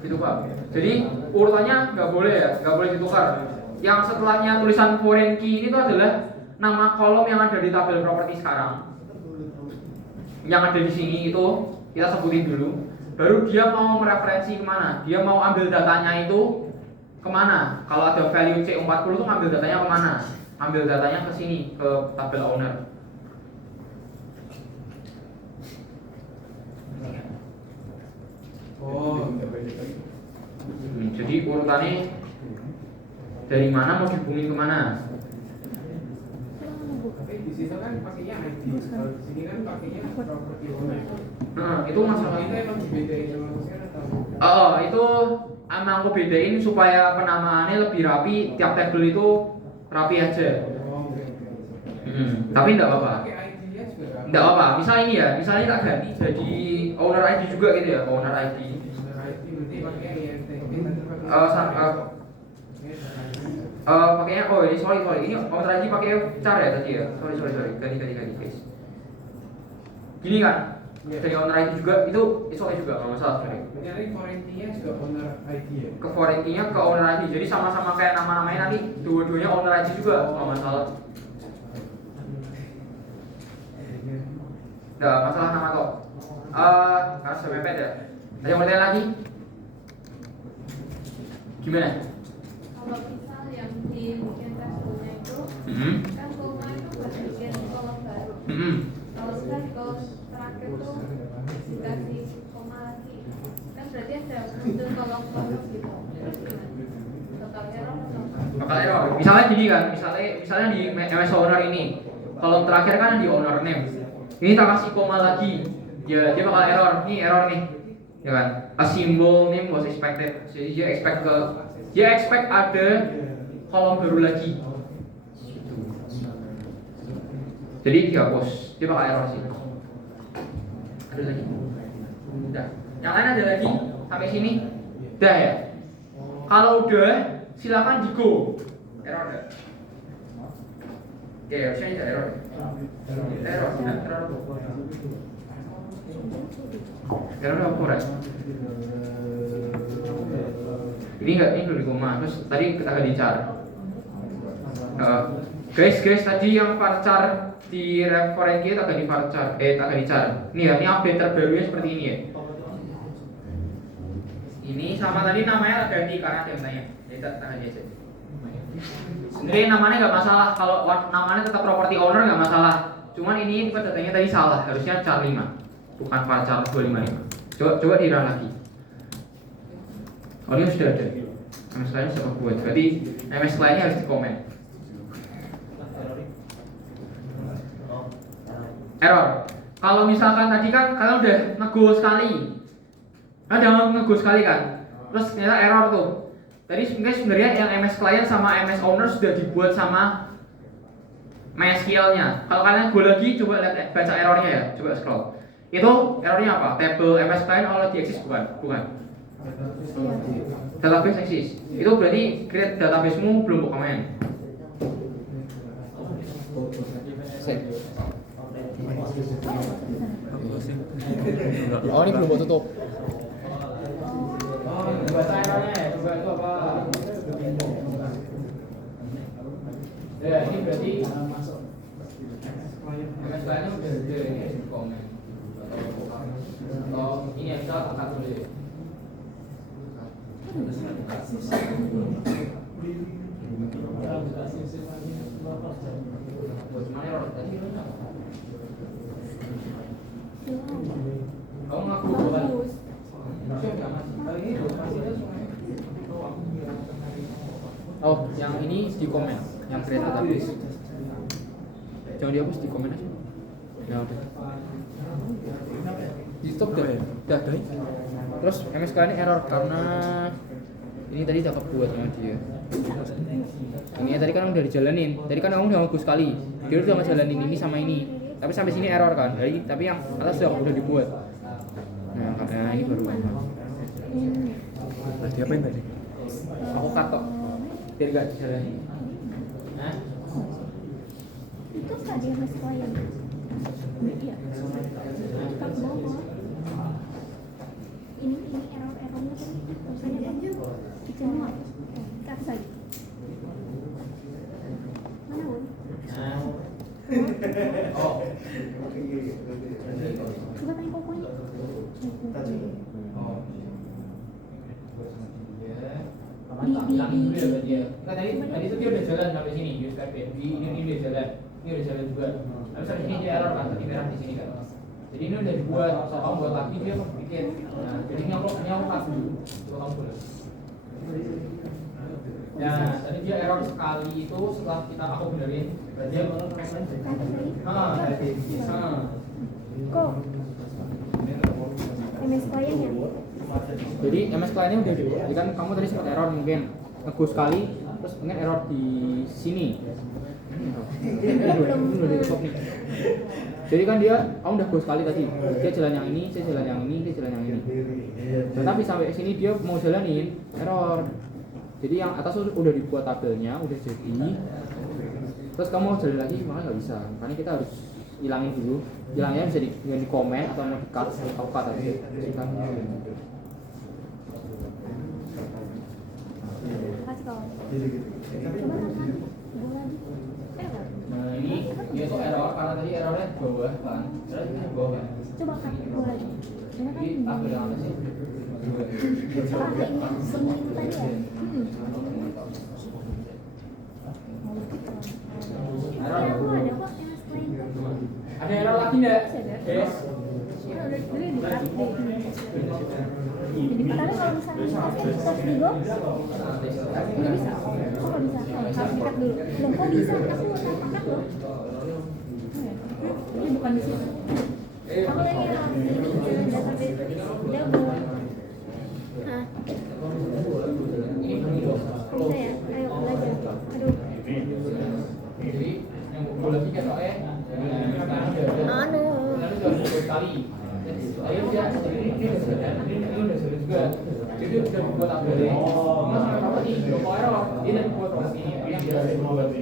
Gitu Pak. Jadi urutannya nggak boleh ya, nggak boleh ditukar. Yang setelahnya tulisan foreign key ini tuh adalah nama kolom yang ada di tabel properti sekarang. Yang ada di sini itu kita sebutin dulu. Baru dia mau mereferensi kemana? Dia mau ambil datanya itu kemana? Kalau ada value C40 tuh ngambil datanya kemana? Ambil datanya ke sini, ke tabel owner. Jadi urutannya dari mana mau dihubungin kemana? Tapi di situ kan pakainya ID, kalau di sini kan pakainya property owner. Nah, itu masalah. Itu emang dibedain sama Lucian atau? Itu emang aku bedain supaya penamaannya lebih rapi, tiap tabel itu rapi aja. Oh, oke. Tapi enggak apa-apa. Pakai ID-nya juga. Enggak apa-apa. Misalnya ini ya, misalnya tak ganti jadi owner ID juga gitu ya, owner ID. Owner ID berarti pakai INT. Pakainya ini sorry ini owner ID pakai char ya tadi ya. Sorry ganti guys. Gini kan? Dari owner ID juga itu oke juga nggak masalah sebenarnya. Berarti foreign key-nya juga owner ID ya? Ke foreign key-nya ke owner ID. Jadi sama-sama kayak nama-namanya nanti dua-duanya owner ID juga nggak masalah. Nggak masalah nama kok. Karena sudah mepet ya. Ada yang mau tanya lagi? Gimana? Kalau misal yang dibikin tabelnya itu kan koma itu buat bikin kolom baru. Kalau misalnya di kolom terakhir terakhir tuh dikasih koma lagi. Kan berarti ada muncul kolom kosong gitu. Terus gimana? Total error atau apa? Bakal error. Misalnya gini kan, misalnya di MS owner ini, kolom terakhir kan di owner name. Ini tak kasih koma lagi, dia bakal error. Ini error nih, ya kan? A symbol name was expected. Jadi dia expect ada kolom baru lagi. Jadi dihapus, dia bakal error sih. Ada lagi? Udah. Yang lain ada lagi? Sampai sini? Udah ya? Kalau udah, silakan di go. Error enggak? Ya, harusnya tidak error. Error tuh. Error apa ya? Ini enggak, ini udah di koma. Terus tadi kita agak dicar. Guys, tadi yang varchar di referen kita agak di varchar, agak dicar. Nih ya, ini update terbarunya seperti ini ya. Ini sama tadi namanya ganti karena ada yang tanya. Jadi tak ganti aja. Sebenarnya namanya nggak masalah, kalau namanya tetap property owner nggak masalah. Cuman ini tipe datanya tadi salah, harusnya char 5 bukan varchar 255. Coba dirun lagi. Oh ini sudah ada. MS lainnya siapa buat? Berarti MS lainnya harus dikomen. Error. Kalau misalkan tadi kan kalian udah nego sekali, udah nego sekali kan, terus ternyata error tuh. Tadi sebenarnya yang MS client sama MS owner sudah dibuat sama MySQL-nya. Kalau kalian go lagi, coba lihat baca errornya ya, coba scroll. Itu errornya apa? Table MS client already exist bukan? Database exist. Itu berarti create databasemu belum komen. Oh ini belum buat tutup. Baca errornya ya, coba itu apa? Ya ini berarti MS client-nya udah ada ini komen. Atau ini yang salah angkat dulu ya. Kamu ngaku bukan? Oh, yang ini di komen, yang create database. Jangan dihapus, di komen aja. Ya udah. Di stop deh. Udah. Terus MS kalian ini error karena ini tadi udah kebuat sama dia. Ini tadi kan udah dijalanin. Tadi kan kamu udah bagus sekali. Dia udah ngejalanin ini sama ini. Tapi sampai sini error kan. Tapi yang atas udah dibuat. Nah, karena ini baru. Nah, diapain tadi? Aku katok. Biar gak dijalanin. Nah, Itu kan dia mas klien. Iya. Tetap bawah. Ini errornya tadi tulisannya apa? Dijemuat. Kas lagi. Mana Wun? oh, Coba tanya kokonya. oh. Bilang dulu ya berarti ya. Kan tadi itu dia udah jalan sampai sini, ini udah jalan. Ini udah jalan juga. Tapi sampai sini dia error kan, tadi merah di sini kan. Jadi ini udah dibuat, kalau kamu buat lagi dia bikin. Nah, jadi ini aku pas dulu. Coba kamu boleh. Ya, tadi dia error sekali itu setelah aku benerin. Berarti dia Kok? MS kliennya? Jadi MS client-nya udah dibuat. Jadi kan kamu tadi sempat error mungkin nego sekali, terus mungkin error di sini. Ini udah ditutup nih. Jadi kan kamu udah go sekali tadi. Dia jalan yang ini, saya jalan yang ini, dia jalan yang ini. Nah, tapi sampai sini dia mau jalanin error. Jadi yang atas udah dibuat tabelnya, udah jadi. Terus kamu mau jalan lagi, makanya nggak bisa. Makanya kita harus hilangin dulu. Hilangnya bisa di komen atau mau di cut, aja. Kasih kawan. Coba tekan. Bola lagi. Error. Nah ini dia tuh error karena tadi errornya di bawah kan. Error di bawah kan. Coba kan bola lagi. Mana kan Jadi ini? tabel yang apa sih? Coba ada ini sini itu tadi ya. Error ya? Aku ada kok MS klien. Ada error lagi nggak? Yes. Jadi di cut di jadi padahal kalau misalnya kasih stop di go nggak bisa. Oh nggak bisa. Harus di-cut dulu. Belum kok bisa. Aku udah pakai loh. Ini bukan di situ. Aku lagi jalan database double. Hah? Bisa ya? Ayo belajar. Aduh. Jadi yang bola tiga soalnya Anu. lalu udah sekali. Ayo dia ini udah sudah juga. Jadi udah dibuat tabelnya. Mas sampai berapa nih? Kalau error dia udah dibuat properti ini. Dia udah dibuat.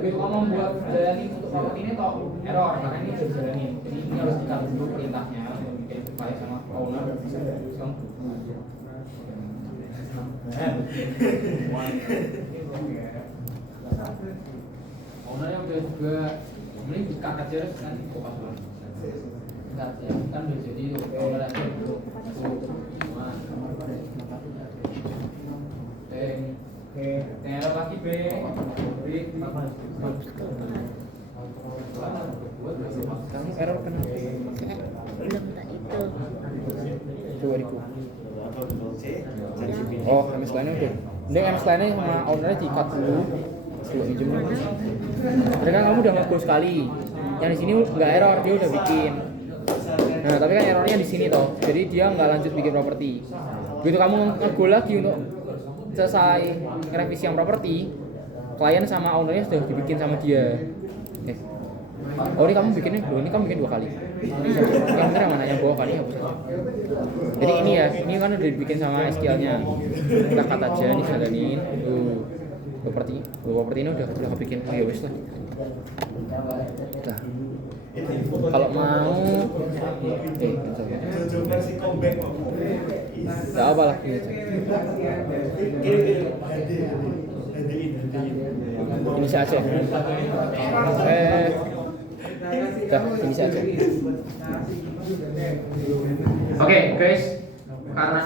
Begitu kamu membuat jalanin untuk properti ini toh error karena ini udah dijalanin. Jadi ini harus dikasih dulu perintahnya untuk bikin file sama owner bisa langsung. Ownernya udah juga ini bukan aja nanti kopas banget. Kan udah jadi owner aja tuh. Error lagi B. Kamu error kenapa? Belum tak itu. Coba diku. Oh, MS lainnya udah. Ini MS lainnya sama ownernya di-cut dulu. Coba minjem. Mereka kamu udah nge-go sekali. Yang di sini nggak error, dia udah bikin. Nah, tapi kan errornya di sini toh. Jadi dia nggak lanjut bikin properti. Begitu kamu nge-go lagi untuk selesai revisi yang properti, klien sama ownernya sudah dibikin sama dia. Oh ini kamu bikinnya, ini kamu bikin 2 kali. Yang bener yang mana? Yang bawah kali hapus aja. Jadi ini ya, ini kan udah dibikin sama SQL-nya. Kita cut aja, ini jalanin. Properti ini udah kebikin. Oh ya wis lah. Nah, kalau mau, ya apa lagi? Ini saja. Dah, ini saja. Oke, guys. Karena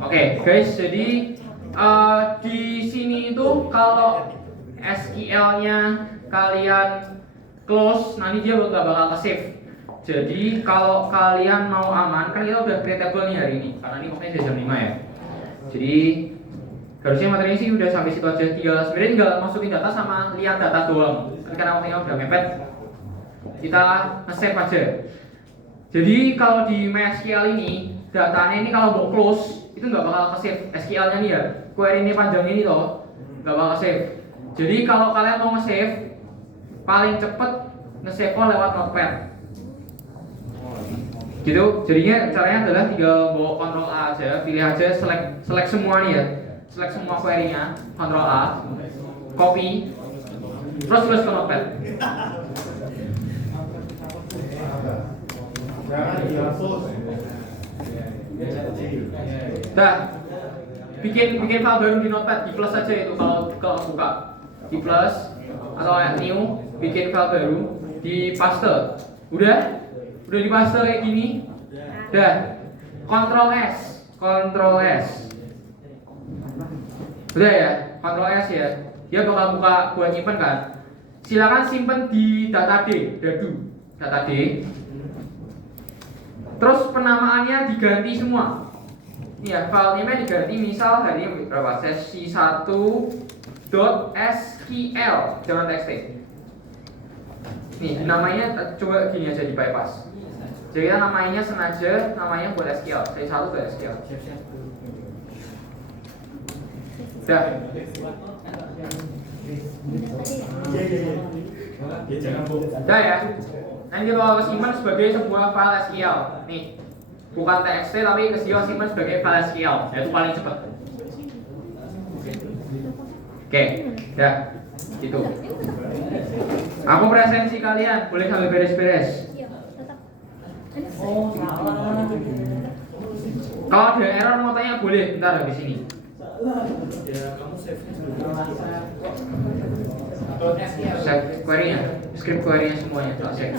Oke, guys, jadi di sini itu kalau SQL-nya kalian close, nanti dia nggak bakal ke-save. Jadi kalau kalian mau aman, kan kita udah create table nih hari ini, karena ini pokoknya sudah jam 5 ya. Jadi harusnya materinya sih udah sampai situ aja. Sebenarnya tinggal masukin data sama lihat data doang. Kan karena waktunya udah mepet, kita nge-save aja. Jadi kalau di MySQL ini, datanya ini kalau mau close itu nggak bakal ke-save. SQL-nya nih ya, query ini panjang ini toh, nggak bakal save. Jadi kalau kalian mau nge-save, paling cepet nge-save lewat Notepad. Gitu. Jadinya caranya adalah tinggal bawa Ctrl A aja, pilih aja select semua nih ya, select semua query-nya, Ctrl A, copy, terus ke Notepad. Dah, bikin file baru di Notepad, di plus aja itu kalau buka, di plus atau new, bikin file baru, di paste, udah di paste kayak gini, dah, Ctrl S, udah ya, Ctrl S ya, dia bakal buka buat nyimpen kan, silakan simpen di data D, data D. Terus penamaannya diganti semua. Ini ya, file name-nya diganti, misal hari ini berapa? Sesi 1.SQL, jangan txt. Nih, namanya coba gini aja di bypass. Jadi kita namanya sengaja namanya buat SQL, sesi 1.SQL. Dah. Dah ya. Nanti kalau simpan sebagai sebuah file SQL, nih bukan txt tapi simpan sebagai file SQL, itu paling cepat. Oke, dah, gitu. Aku presensi kalian, boleh sambil beres-beres. Iya, tetap. Kalau ada error mau tanya boleh, bentar di sini. Save query-nya, script query-nya semuanya tak save.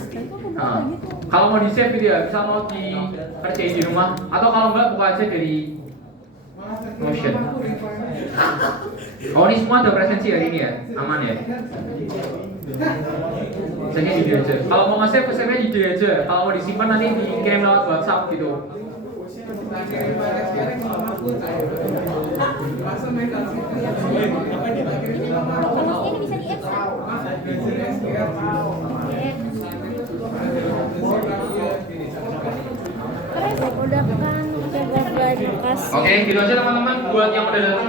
Nah, kalau mau di save gitu ya, bisa mau dikerjain di rumah atau kalau enggak buka aja dari Notion. Oh ini semua ada presensi hari ini ya, aman ya. Misalnya di ide aja. Kalau mau nge-save, save-nya di ide aja. Kalau mau disimpan nanti dikirim lewat WhatsApp gitu. Kalau ini bisa di ekstrak. Keren, udah kan udah bekas. Oke, gitu aja teman-teman buat yang udah datang.